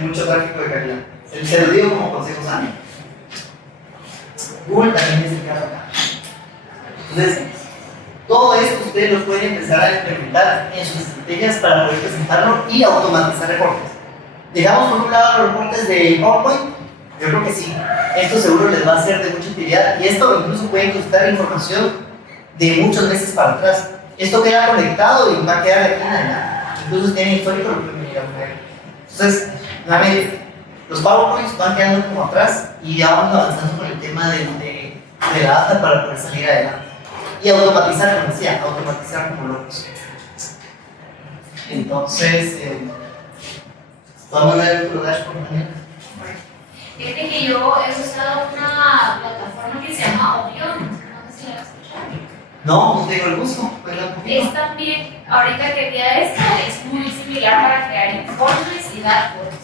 mucho tráfico de calidad. Se lo digo como consejos a mí. Google también es el caso acá. Entonces, todo esto ustedes lo pueden empezar a implementar en sus estrategias para poder presentarlo y automatizar reportes. Dejamos por un lado los reportes de PowerPoint. Yo creo que sí, esto seguro les va a ser de mucha utilidad y esto incluso puede incrustar información de muchos meses para atrás. Esto queda conectado y va a quedar aquí en adelante. Incluso si tienen histórico lo pueden venir a ver. Entonces, nuevamente, los PowerPoints van quedando como atrás y ya vamos avanzando con el tema de la data para poder salir adelante. Y automatizar, como decía, automatizar como locos. Entonces, vamos a ver otro dashboard mañana. Fíjate que yo he usado una plataforma que se llama Obion, no sé si la has escuchado. No tengo el gusto, cuéntame un poquito. Es también, ahorita que vi esta, es muy similar para crear informes y dashboards.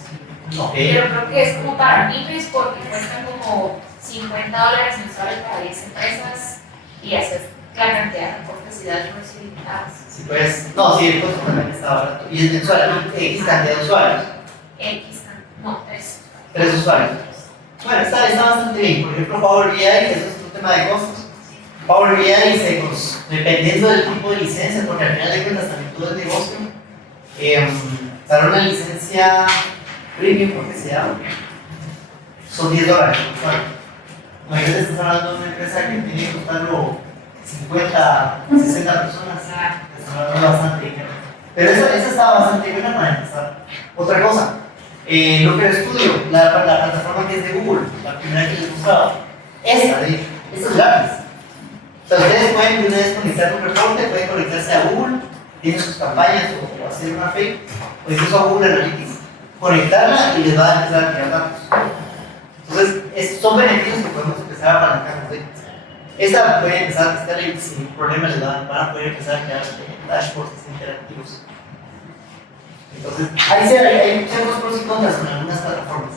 Ok. Pero creo que es como para pymes porque cuestan como $50 mensuales para 10 empresas y hacer la cantidad de reportes y dashboards ilimitadas. Sí, pues, no, sí, el costo también está barato. Y es mensual, X cantidad de usuarios. No, 3. 3 usuarios. Bueno, está bastante bien. Por ejemplo, Power BI, eso es otro tema de costos. Power BI, dependiendo del tipo de licencia, porque al final de cuentas también todo el negocio, para una licencia premium, porque se llama, son $10. Bueno, imagínate, estás hablando de una empresa que tiene que costarlo 50, 60 personas, estás hablando bastante dinero. Pero esa está bastante buena para empezar. Otra cosa, Looker Studio, la plataforma que es de Google, la primera que les mostraba, esta es gratis. O sea, ustedes pueden de una vez conectar un reporte, pueden conectarse a Google, tienen sus campañas o hacer una fake, o incluso a Google Analytics, conectarla y les va a empezar a tirar datos. Entonces, son beneficios que podemos empezar a apalancar. Esta pueden empezar a testar y sin problema les van a poder empezar a crear dashboards interactivos. Entonces, hay ciertos pros y contras con algunas plataformas.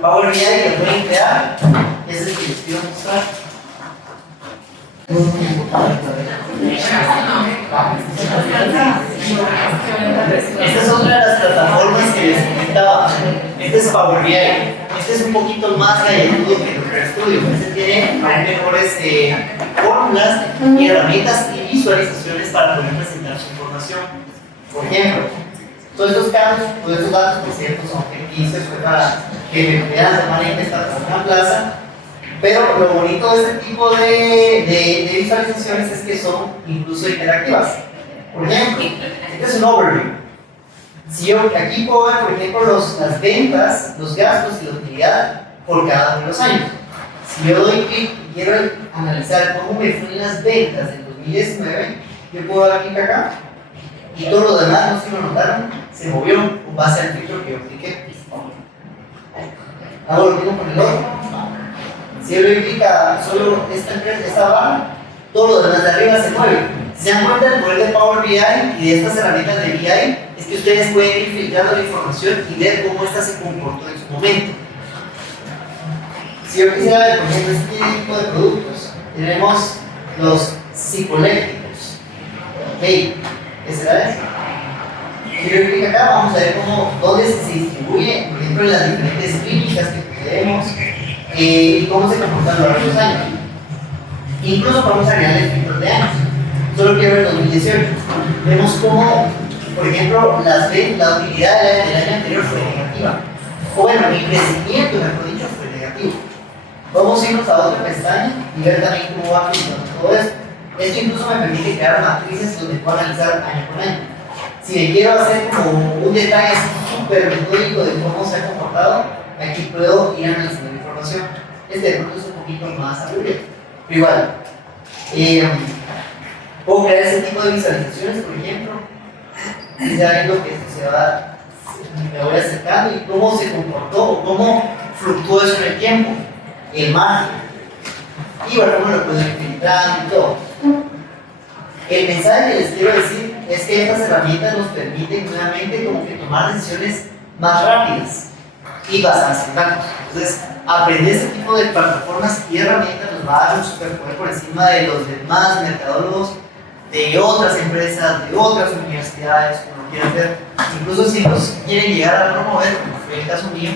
Power BI que pueden crear, ese es el que les quiero mostrar. Esta es otra de las plataformas que les comentaba. Este es Power BI. Este es un poquito más galletudo que Looker Studio. Este tiene mejores fórmulas y herramientas y visualizaciones para poder presentar su información. Por ejemplo, todos estos casos, todos estos datos, por cierto, son ficticios, fue para que me pudieran llamar a esta una plaza. Pero lo bonito de este tipo de visualizaciones es que son incluso interactivas. Por ejemplo, este es un overview. Si yo aquí puedo ver, por ejemplo, las ventas, los gastos y la utilidad por cada uno de los años. Si yo doy clic quiero analizar cómo me fue en las ventas en 2019, yo puedo dar clic acá y todo lo demás, no sé si lo notaron, se movió con base al filtro que yo cliqué. Hago lo mismo con el otro. Si yo le doy clic a solo esta barra, todo lo demás de arriba se mueve. Si se dan cuenta del poder de Power BI y de estas herramientas de BI, es que ustedes pueden ir filtrando la información y ver cómo esta se comportó en su momento. Si yo quisiera ver, por ejemplo, este tipo de productos, tenemos los psicoléctricos. Ok, ¿qué será eso? Si yo clic acá, vamos a ver dónde se distribuye, por ejemplo, en las diferentes clínicas que tenemos y cómo se comportan a lo largo de los años. Incluso podemos agregarle filtros de años. Solo quiero ver 2018. Vemos cómo, por ejemplo, la utilidad del año anterior fue negativa. O bueno, el crecimiento, mejor dicho, fue negativo. Vamos a irnos a otra pestaña y ver también cómo va funcionando todo esto. Esto incluso me permite crear matrices donde puedo analizar año con año. Si me quiero hacer como un detalle así súper metódico de cómo se ha comportado, aquí puedo ir analizando la información. Este de pronto es un poquito más aburrido, pero igual. Puedo crear ese tipo de visualizaciones, por ejemplo, y ya viendo que esto me voy acercando y cómo se comportó o cómo fluctuó eso en el tiempo, el margen. Y bueno, cómo lo puedo ir filtrando y todo. El mensaje que les quiero decir es que estas herramientas nos permiten nuevamente como que tomar decisiones más rápidas y basadas en datos. Entonces, aprender este tipo de plataformas y herramientas nos va a dar un superpoder por encima de los demás mercadólogos de otras empresas, de otras universidades, como lo quieran ver. Incluso si nos quieren llegar a promover, como fue el caso mío,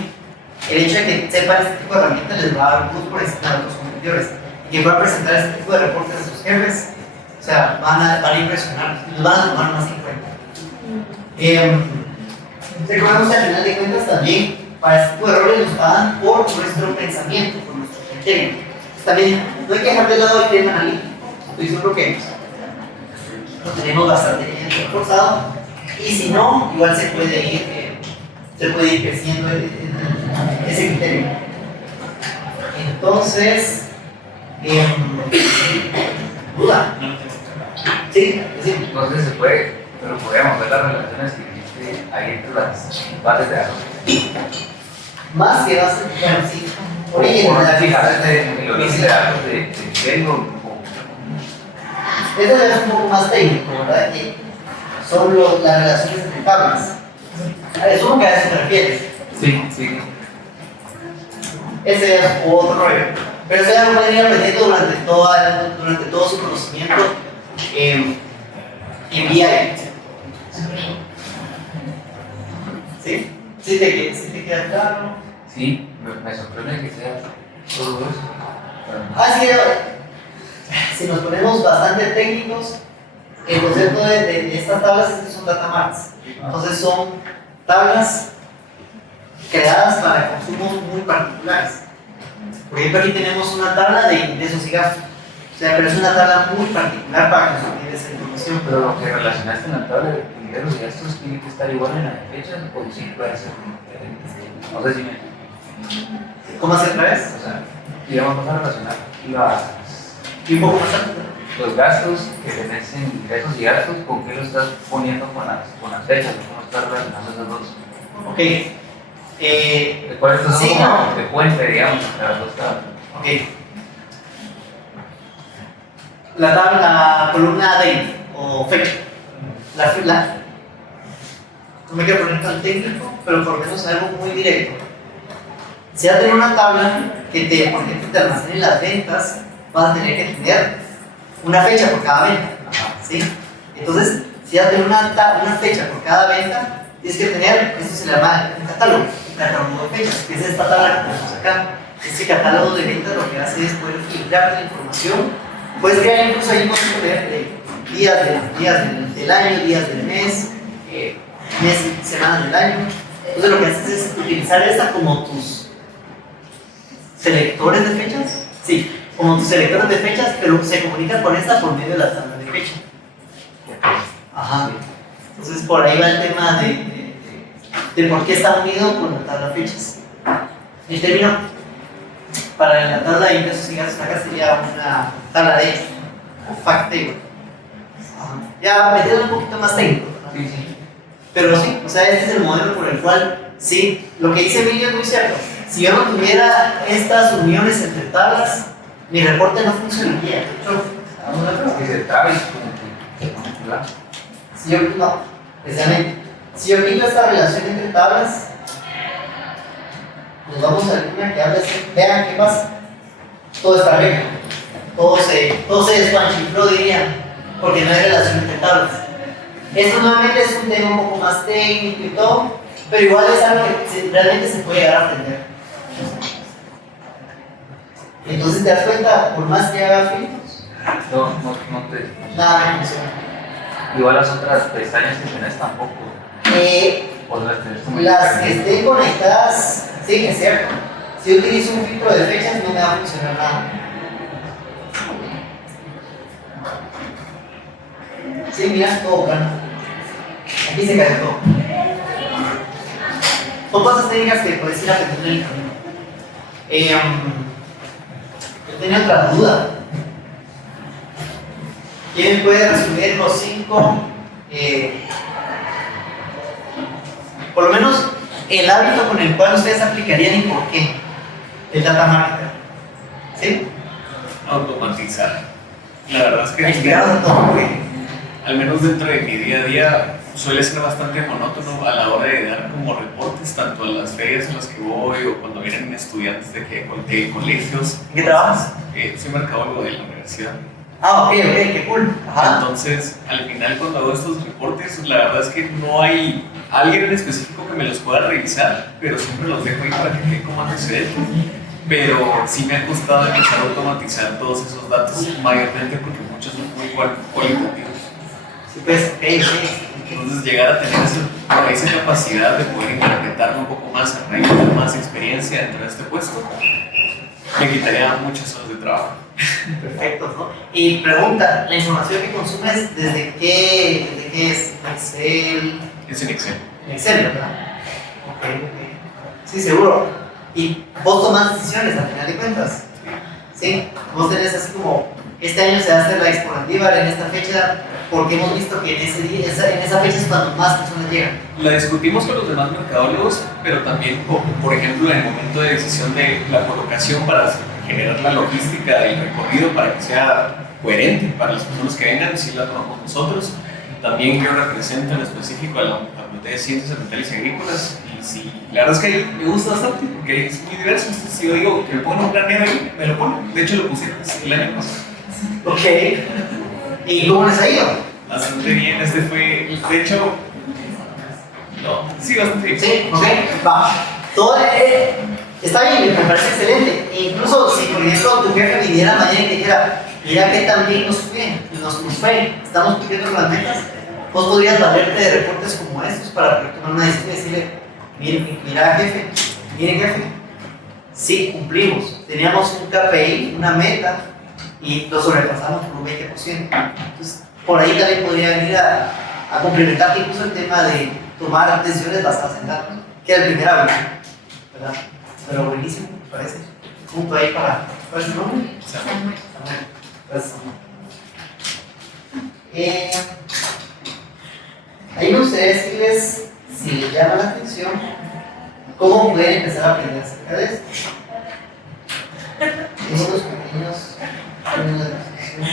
el hecho de que sepan este tipo de herramientas les va a dar un plus por encima de otros competidores y que puedan presentar este tipo de reportes a sus jefes. O sea, van a impresionar, nos van a tomar más en cuenta. Recordemos que al final de cuentas también para este tipo de errores nos pagan por nuestro pensamiento, por nuestro criterio. Entonces, también no hay que dejar de lado el tema analítico. Estoy seguro que lo tenemos bastante bien reforzado y si no, igual se puede ir creciendo ese criterio. Entonces, duda. Sí, sí. Entonces se puede, pero podríamos ver las relaciones que existe ahí entre las bases de datos. Más que bases, bueno, sí. Origen de la fijación el origen de datos de Facebook. Esto ya es un poco más técnico, ¿verdad? Que son las relaciones entre tablas. Asumo que a eso te refieres. Sí, sí. Ese es otro rollo. Pero eso ya lo pueden ir aprendiendo durante todo su conocimiento en BI. ¿Sí? ¿Sí te queda claro? Sí, me sorprende que sea todo eso. Así que si nos ponemos bastante técnicos, el concepto de estas tablas es que son data marts. Entonces son tablas creadas para consumos muy particulares. Por ejemplo, aquí tenemos una tabla de ingresos y gastos. O sea, pero es una tabla muy particular para consumir esa información. Pero lo que relacionaste en la tabla de ingresos y gastos tiene que estar igual en la de fechas o sí puede ser diferente. No sé si me. ¿Cómo hacer otra vez? O sea, digamos, vamos a relacionar Y un poco más alto. los gastos que tenés en ingresos y gastos, ¿con qué lo estás poniendo con las fechas? ¿Cómo estás relacionando esos dos? Ok. ¿Cuál es tu Sí, no. de puente, digamos, entre las dos tablas? Ok. La columna date o fecha. No me quiero poner tan técnico, pero por lo menos algo muy directo. Si vas a tener una tabla que por ejemplo, te almacene las ventas, vas a tener que tener una fecha por cada venta. ¿Sí? Entonces, si vas a tener una fecha por cada venta, tienes que tener, esto se le llama un catálogo de fechas, que es esta tabla que tenemos acá. Este catálogo de ventas lo que hace es poder filtrar la información. Puedes crear incluso ahí puedes poner días del año, días del mes, semanas del año. Entonces lo que haces es utilizar esta como tus selectores de fechas. Sí, como tus selectores de fechas, pero se comunican con esta por medio de la tabla de fecha. Ajá. Entonces por ahí va el tema de por qué está unido con la tabla de fechas. Y termino. para la tabla de ingresos y gastos acá sería una tabla de fact table. Ya metiendo un poquito más técnico, ¿no? Sí, sí. Pero sí, o sea, este es el modelo por el cual, sí, lo que dice Emilio es muy cierto. Si yo no tuviera estas uniones entre tablas, mi reporte no funcionaría. De hecho, Que se trabe como que ¿verdad? si yo, no, precisamente, si yo quito esta relación entre tablas, nos vamos a alguna que hable así, vean qué pasa. Todo está bien, todo se despanchifló, diría, porque no hay relación entre tablas. Esto nuevamente es un tema un poco más técnico y todo, pero igual es algo que realmente se puede llegar a aprender. Entonces te das cuenta, por más que haga filtros, No te. nada me funciona. Igual las otras pestañas que tenés tampoco. O las tenés como. Las que estén conectadas, sí, es cierto. Si yo utilizo un filtro de fechas, no me va a funcionar nada. Sí, mira, todo plano. Aquí se cae todo. Son cosas técnicas que puedes ir aprendiendo en el camino. Yo tenía otra duda. ¿Quién puede resumir los 5? Por lo menos el hábito con el cual ustedes aplicarían y por qué el data marketer. ¿Sí? Automatizar. La verdad es que Inspirados a todo. al menos dentro de mi día a día suele ser bastante monótono a la hora de dar como reportes tanto a las ferias en las que voy o cuando vienen estudiantes de colegios. ¿En qué trabajas? Soy mercadólogo de la universidad. Ah, ok, qué cool. Ajá. Entonces, al final cuando hago estos reportes, la verdad es que no hay alguien en específico que me los pueda revisar, pero siempre los dejo ahí para que quede como antecedentes. Pero sí me ha costado empezar a automatizar todos esos datos, mayormente porque muchos son muy cualitativos. Sí, pues, ok. Entonces, llegar a tener esa capacidad de poder interpretarlo un poco más, a raíz de más experiencia dentro de este puesto, me quitaría muchas horas de trabajo. Perfecto, ¿no? Y pregunta, ¿la información que consumes desde qué es? ¿Excel? Es en Excel. Excel, ¿verdad? Ok. Sí, seguro. Y vos tomás decisiones al final de cuentas. ¿Sí? Vos tenés así como, este año se hace la Expo Landívar en esta fecha, porque hemos visto que en esa fecha es cuando más personas llegan. La discutimos con los demás mercadólogos, pero también, por ejemplo, en el momento de decisión de la colocación para generar la logística del recorrido para que sea coherente para las personas que vengan, si la tomamos nosotros. También yo represento en específico a la Facultad de Ciencias Ambientales y Agrícolas y sí, la verdad es que me gusta bastante porque es muy diverso. Entonces, si yo digo que me pongo un planeo ahí, me lo pongo. De hecho, lo puse el año pasado. Ok. ¿Y cómo les ha ido? Bastante bien, este fue, de hecho, no, sí, bastante bien. Sí, ok. Va. Todo está bien, me parece excelente. E incluso si, por ejemplo, tu jefe viniera mañana y te dijera, mira que también nos fue, estamos cumpliendo con las metas, vos podrías valerte de reportes como estos para tomar una decisión y decirle, mira jefe, sí cumplimos, teníamos un KPI, una meta, y lo sobrepasamos por un 20%. Entonces, por ahí también podría venir a complementar incluso el tema de tomar decisiones basadas en datos, que es el primer hábito, ¿verdad? Pero buenísimo, me parece. Punto ahí para su nombre. Samuel. Gracias. Ahí me gustaría decirles, si les llama la atención, cómo pueden empezar a aprender acerca de esto. Estos pequeños términos de discusión.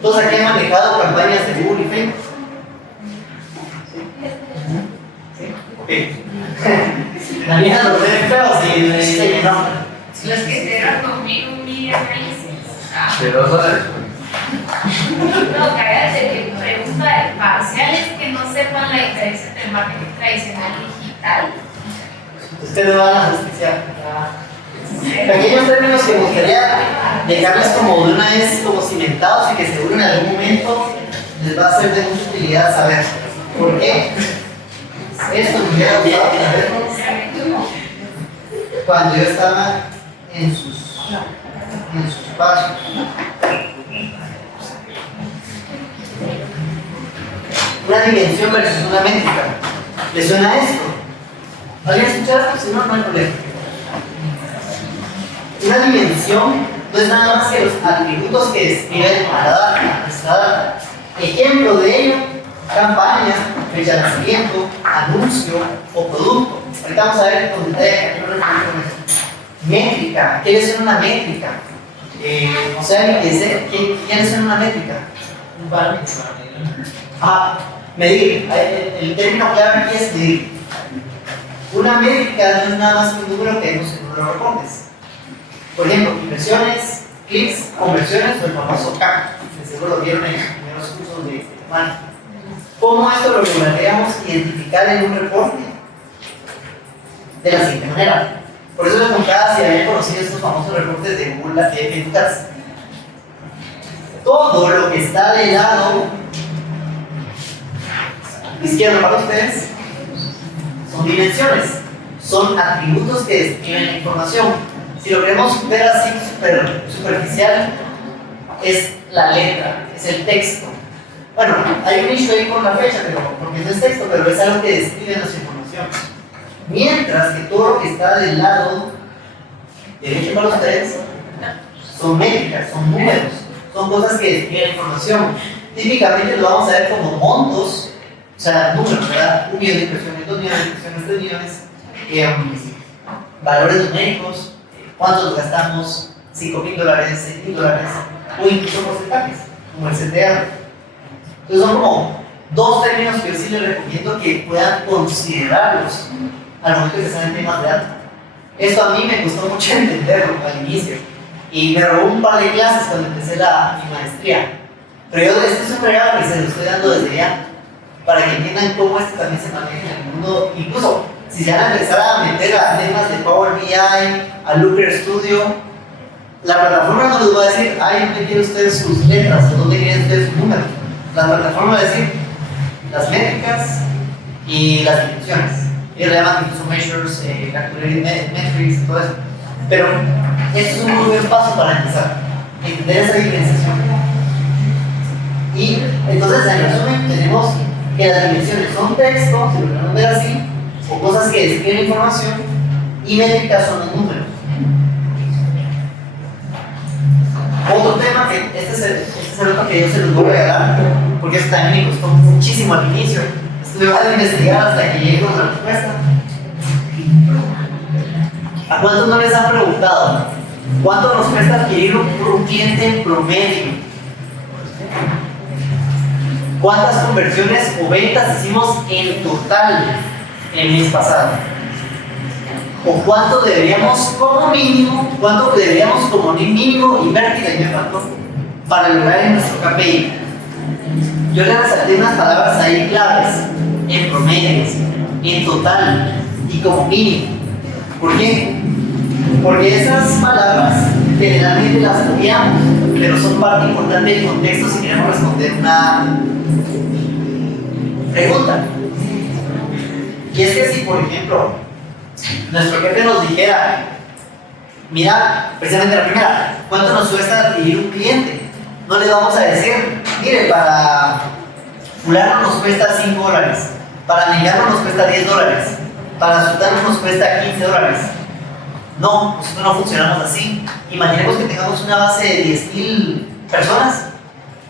Todos aquí han manejado campañas de Google y Facebook. ¿Sí? Ok. Daniela, los ven feos y no. Los que hicieron conmigo un video análisis. De $2. No, cállate, que pregunta de parciales que no sepan la diferencia entre el marketing tradicional y digital. Ustedes van a justiciar. Pequeños términos que me gustaría dejarles como de una vez como cimentados y que seguro en algún momento les va a ser de mucha utilidad saber. ¿Por qué? Esto me hubiera gustado saberlo cuando yo estaba en sus pasos. Una dimensión versus una métrica. ¿Le suena esto? ¿Alguien escucha esto? Si no, no hay problema. Una dimensión no es nada más que los atributos que describen a la data, a nuestra data. Ejemplo de ello: campaña, fecha de nacimiento, anuncio o producto. Ahorita vamos a ver con detalle a qué nos referimos con esto. Métrica. ¿Qué le suena una métrica? O sea, ¿qué le suena una métrica? Un parámetro. Medir. El término clave aquí es medir. Una métrica no es nada más que un número que vemos en número de reportes. Por ejemplo, impresiones, clics, conversiones o el famoso CAC, que seguro lo vieron en los primeros cursos de marketing. ¿Cómo esto lo lograríamos identificar en un reporte? De la siguiente manera. Por eso les preguntaba si habían conocido estos famosos reportes de Google Analytics. Todo lo que está del lado izquierdo para ustedes son dimensiones, son atributos que describen la información. Si lo queremos ver así superficial, es la letra, es el texto. Bueno, hay un issue ahí con la fecha, porque no es texto, pero es algo que describe nuestra información. Mientras que todo lo que está del lado derecho para ustedes son métricas, son números, son cosas que describen la información. Típicamente lo vamos a ver como montos, o sea, números, ¿verdad? 1 millón de impresiones, 2 millones de impresiones, 3 millones, valores numéricos, cuántos nos gastamos, $5,000, $6,000, o incluso porcentajes, como el CTR. Entonces son como dos términos que yo sí les recomiendo que puedan considerarlos al momento que están en temas de datos. Esto a mí me costó mucho entenderlo al inicio y me robó un par de clases cuando empecé mi maestría. Pero yo, este es un regalo que se lo estoy dando desde ya, para que entiendan cómo esto también se maneja en el mundo. Incluso si se van a empezar a meter a temas de Power BI, a Looker Studio, la plataforma no les va a decir, ¿dónde quieren ustedes sus letras? ¿O dónde quieren ustedes sus números? La plataforma va a decir las métricas y las dimensiones. Ellos le llaman incluso measures, calculated metrics y todo eso. Pero esto es un muy buen paso para empezar, entender esa diferenciación. Y entonces, en resumen, tenemos que las dimensiones son texto, si lo queremos ver así, o cosas que describen información, y métricas son los números. Otro tema que este es el otro que yo se los voy a regalar, porque esto también me costó muchísimo al inicio. Estuve a investigar hasta que llegué con la respuesta. ¿A cuántos no les han preguntado cuánto nos cuesta adquirir un cliente en promedio? ¿Cuántas conversiones o ventas hicimos en total el mes pasado? ¿O cuánto deberíamos como mínimo invertir en el factor para lograr en nuestro KPI? Yo le resalté unas palabras ahí claves: en promedio, en total y como mínimo. ¿Por qué? Porque esas palabras generalmente las odiamos, pero son parte importante del contexto si queremos responder una pregunta. Y es que si, por ejemplo, nuestro jefe nos dijera, mira, precisamente la primera, ¿cuánto nos cuesta adquirir un cliente? No le vamos a decir, mire, para fulano nos cuesta $5, para mexicano nos cuesta $10, para sultano nos cuesta $15. No, nosotros no funcionamos así. Imaginemos que tengamos una base de 10,000 personas.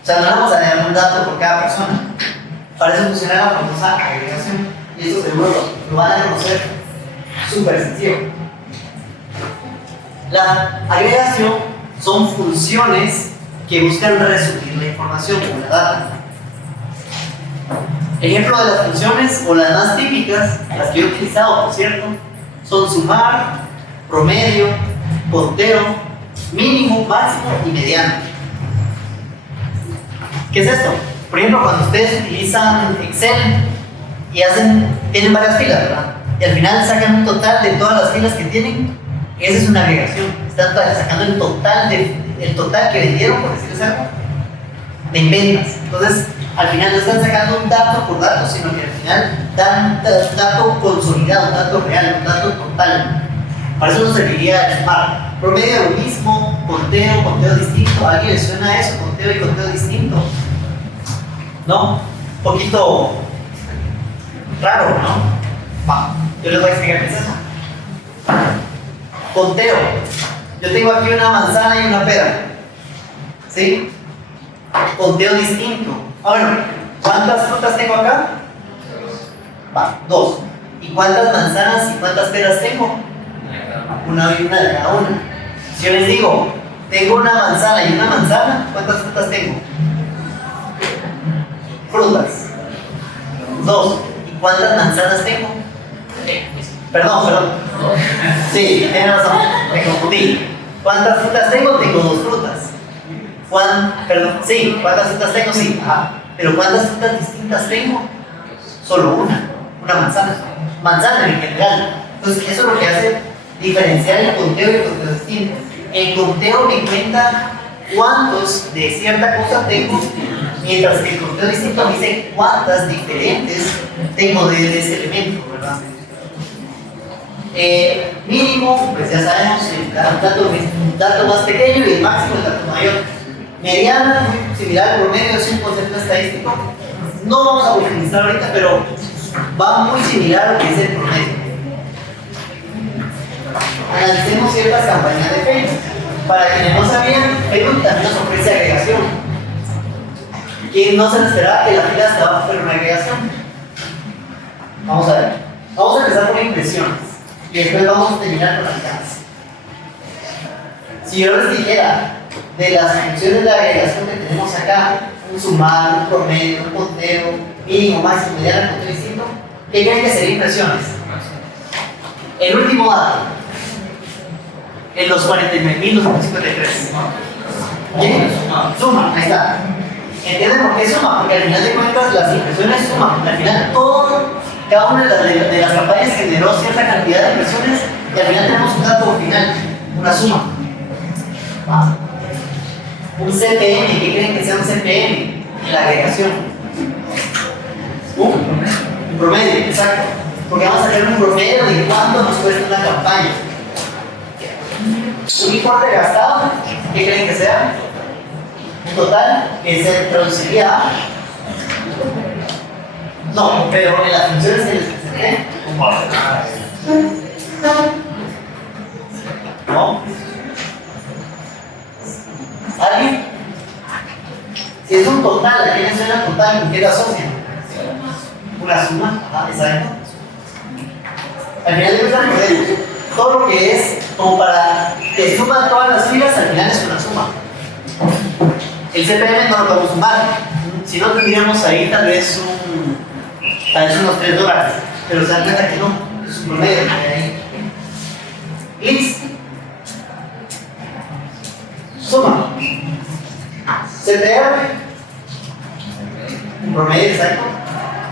O sea, no le vamos a dar un dato por cada persona. Para eso funciona la famosa agregación. Y esto seguro lo van a conocer súper sencillo. La agregación son funciones que buscan resumir la información o la data. Ejemplo de las funciones, o las más típicas, las que yo he utilizado, por cierto, son sumar, promedio, conteo, mínimo, máximo y mediano. ¿Qué es esto? Por ejemplo, cuando ustedes utilizan Excel y tienen varias filas, ¿verdad? Y al final sacan un total de todas las filas que tienen, esa es una agregación. Están sacando el total que vendieron, por decirles algo, de ventas. Entonces, al final no están sacando un dato por dato, sino que al final dan un dato consolidado, un dato real, un dato total. Para eso nos serviría el SMART. Promedio lo mismo, conteo distinto. ¿A alguien le suena eso? Conteo y conteo distinto. ¿No? Un poquito raro, ¿no? Va, yo les voy a explicar qué es eso. Conteo. Yo tengo aquí una manzana y una pera. ¿Sí? Conteo distinto. Bueno, ¿cuántas frutas tengo acá? Va, 2. ¿Y cuántas manzanas y cuántas peras tengo? Una y una de cada una. Si yo les digo, tengo una manzana y una manzana, ¿cuántas frutas tengo? Frutas. 2. ¿Y cuántas manzanas tengo? Perdón. Sí, tienes razón, me confundí. ¿Cuántas frutas tengo? Tengo 2 frutas. Sí, ¿cuántas frutas tengo? Sí, ajá. Pero ¿cuántas frutas distintas tengo? Solo una manzana. Manzana en general. Entonces, eso es lo que hace diferenciar el conteo y el conteo distinto. El conteo me cuenta cuántos de cierta cosa tengo, mientras que el conteo distinto me dice cuántas diferentes tengo de ese elemento, ¿verdad? Mínimo, pues ya sabemos, el dato más pequeño y el máximo el dato mayor. Mediana, muy similar al promedio, es un concepto estadístico. No vamos a utilizar ahorita, pero va muy similar a lo que es el promedio. Analicemos ciertas campañas de Facebook. Para quienes no sabían, Facebook también nos ofrece agregación. ¿Quién no se esperaba que la fila hasta abajo fuera una agregación? Vamos a ver. Vamos a empezar por impresiones y después vamos a terminar con alcance. Si yo les dijera de las funciones de agregación que tenemos acá, un sumar, un promedio, un conteo, mínimo, máximo, mediano, conteo distinto, ¿qué creen que serían impresiones? El último dato, en los 49.253. ¿Qué? Suma, ahí está. ¿Entienden por qué suma? Porque al final de cuentas las impresiones suman. Al final cada una de las campañas generó cierta cantidad de impresiones y al final tenemos un dato final, una suma. Un CPM, ¿qué creen que sea un CPM? En la agregación. Un promedio, exacto. Porque vamos a hacer un promedio de cuánto nos cuesta una campaña. Un importe gastado, ¿qué creen que sea? Un total que se traduciría a... No, pero en las funciones que les presenté. ¿No? ¿Alguien? Si es un total, ¿a qué le suena total? ¿Con qué lo asocian? Una suma, exacto. Al final de cuentas, todo lo que es como para que suman todas las filas, al final es una suma. El CPM no lo podemos sumar, si no tendríamos ahí tal vez unos $3, pero se dan cuenta que no, es un promedio que hay ahí. Listo. Suma. CTR, un promedio exacto.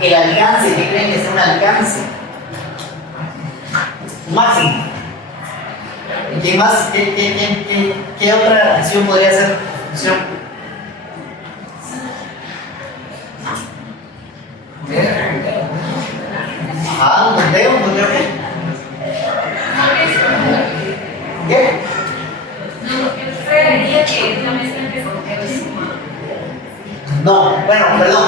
El alcance, ¿qué creen que es un alcance? Máximo. ¿Qué más? ¿Qué otra acción podría ser función? Ajá, un conteo qué. ¿Qué? Yo creería que es la mezcla entre conteo y suma. No, bueno, perdón.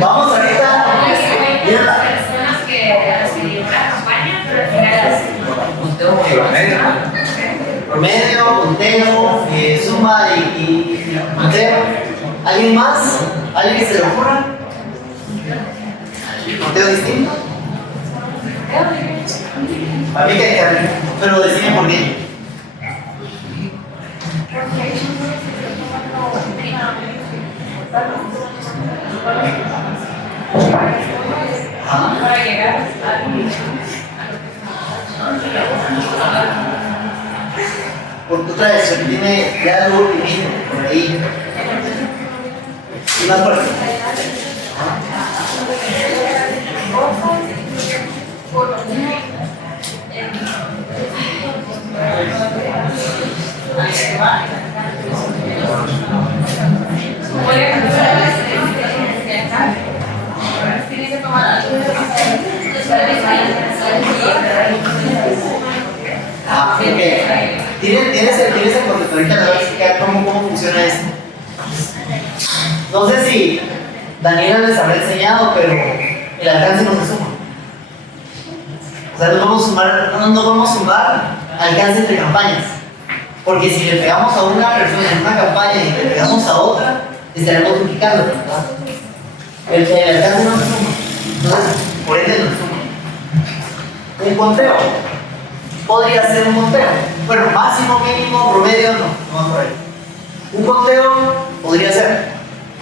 Vamos ahorita. Hay personas que recibieron la campaña, pero al final Promedio, conteo, suma y conteo. ¿Alguien más? ¿Alguien que se le ocurra? ¿Conteo distinto? Para mí que hay que abrir, pero deciden por qué. para llegar a Porque otra vez, repíteme ya algo ultimito, por ahí. Y más por aquí. Ah, ok. Tienes el concepto, ahorita les voy a explicar cómo funciona esto. No sé si Daniela les habrá enseñado, pero el alcance no se suma. O sea, no podemos sumar alcance entre campañas. Porque si le pegamos a una persona en una campaña y le pegamos a otra, estaremos duplicando, ¿verdad? El alcance no se suma. Entonces, por ende no suma. Un conteo. Podría ser un conteo. Bueno, máximo, mínimo, promedio, no por ahí. Un conteo podría ser.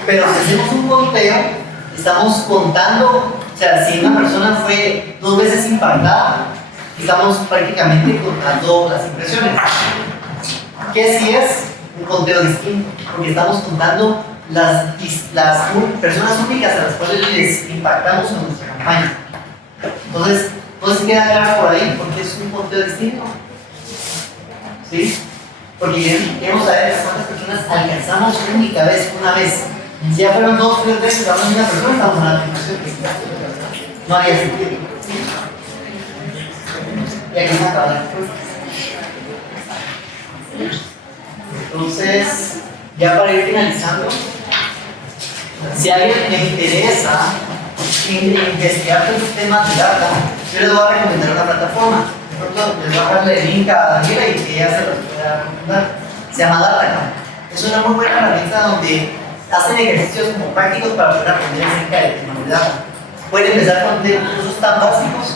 Pero si hacemos un conteo, estamos contando, o sea, si una persona fue 2 veces impactada, estamos prácticamente contando las impresiones. ¿Qué si es un conteo distinto? Porque estamos contando las personas únicas a las cuales les impactamos en nuestra campaña. Entonces, no se queda claro por ahí porque es un conteo distinto. ¿Sí? Porque queremos saber cuántas personas alcanzamos única vez, una vez. Si ya fueron 2, 3 veces hablando de una persona, estamos hablando de impresiones. No haría sentido. Y aquí se acaba la respuesta. Entonces, ya para ir finalizando, si a alguien le interesa investigar estos temas de data, yo les voy a recomendar una plataforma. De pronto les voy a dejarle el link a Daniela y que ella se los pueda recomendar. Se llama DataCamp. Es una muy buena herramienta donde hacen ejercicios como prácticos para poder aprender acerca del tema de data. Pueden empezar con cursos tan básicos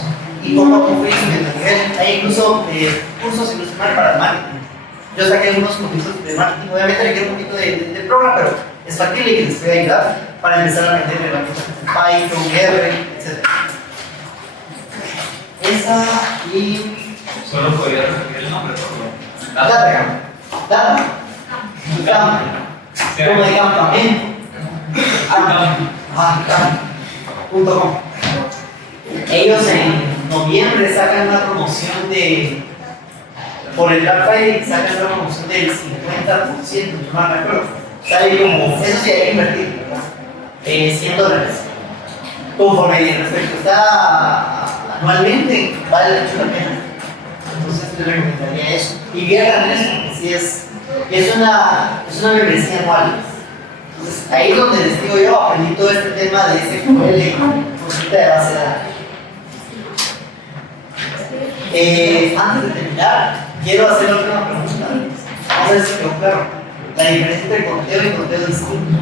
y poco a poco ir subiendo el nivel. Hay incluso cursos inclusive para el marketing. Yo saqué algunos cursos de marketing, obviamente requiere un poquito de programa, pero es factible que les pueda ayudar para empezar a aprender herramientas como Python, R, etc. Esa y... Solo podría repetir el nombre, por favor. Data. Como de campamento. .com. Ellos en noviembre sacan una promoción de... Por el Black Friday sacan una promoción del 50%, no me acuerdo. Sale como, eso sí hay que invertir, $100. Conforme respecto está anualmente, vale mucho la pena. Entonces les recomendaría eso. Y vieran eso, porque sí es una membresía anual. Entonces ahí es donde les digo yo, aprendí todo este tema de SQL y consulta de base de datos. Antes de terminar, quiero hacer otra pregunta. Vamos a ver si quedó claro. La diferencia entre conteo y conteo distinto.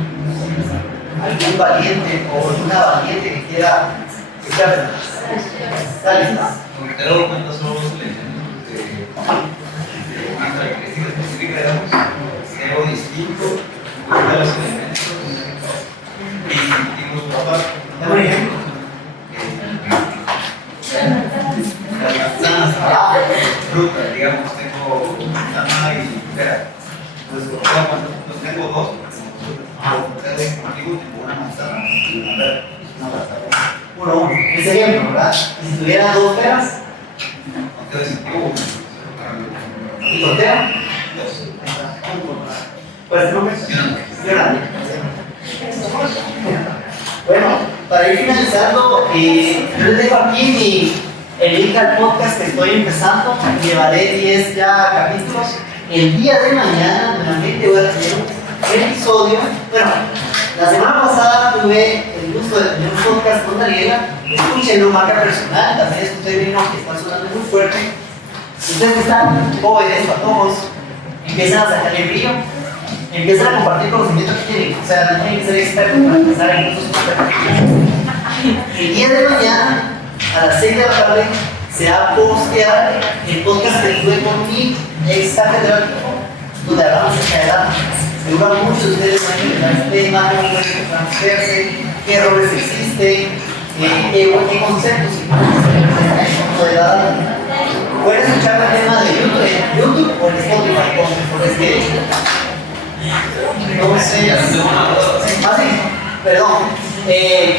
Algún valiente o alguna valiente que quiera aprender. ¿Está lista? Conteo cuenta solo elementos de una característica específica, digamos, conteo distinto, cuenta los elementos distintivos por aparte. Por ejemplo, fruta, digamos, tengo manzana y pera. Entonces, los tengo dos, tipo una manzana y una pera. uno. Ese ejemplo, ¿verdad? Y si tuviera 2 peras, Conteo distintivo, ¿y conteo? ¿Cuál es tu nombre? Jonathan. Bueno, para ir finalizando, yo les dejo aquí el link al podcast que estoy empezando. Llevaré 10 ya capítulos. El día de mañana, nuevamente voy a tener un episodio. Bueno, la semana pasada tuve el gusto de tener un podcast con Daniela. Escúchenlo, marca personal. También escuché bien que está sonando muy fuerte. Ustedes que están jóvenes, patojos, empiezan a sacar el brillo. Empiezan a compartir conocimiento que tienen. O sea, no tienen que ser expertos para empezar a incluso el día de mañana, a las 6 de la tarde, se va a postear el podcast que tuve con mi ex catedrático, donde hablamos acerca de datos. Seguro muchos de ustedes van a empezar este tema, cómo pueden transferirse, qué errores existen, qué conceptos de datos. Pueden escuchar el tema de YouTube o en Spotify por este. Entonces, perdón,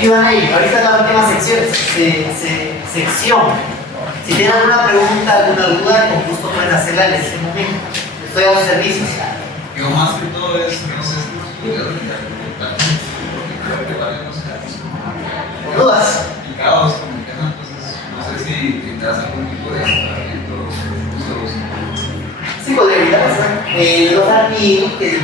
Q&A, ahorita la última sección. Si tienen alguna pregunta, alguna duda, con gusto pueden hacerla en este momento. Estoy a sus servicios. Digo, más que todo es, no sé si los estudios de porque creo que varios ¿Con dudas? complicados con el tema, entonces no sé si tendrás algún tipo de entrenamiento. Sí, podría invitarles. Les voy a dar mi LinkedIn.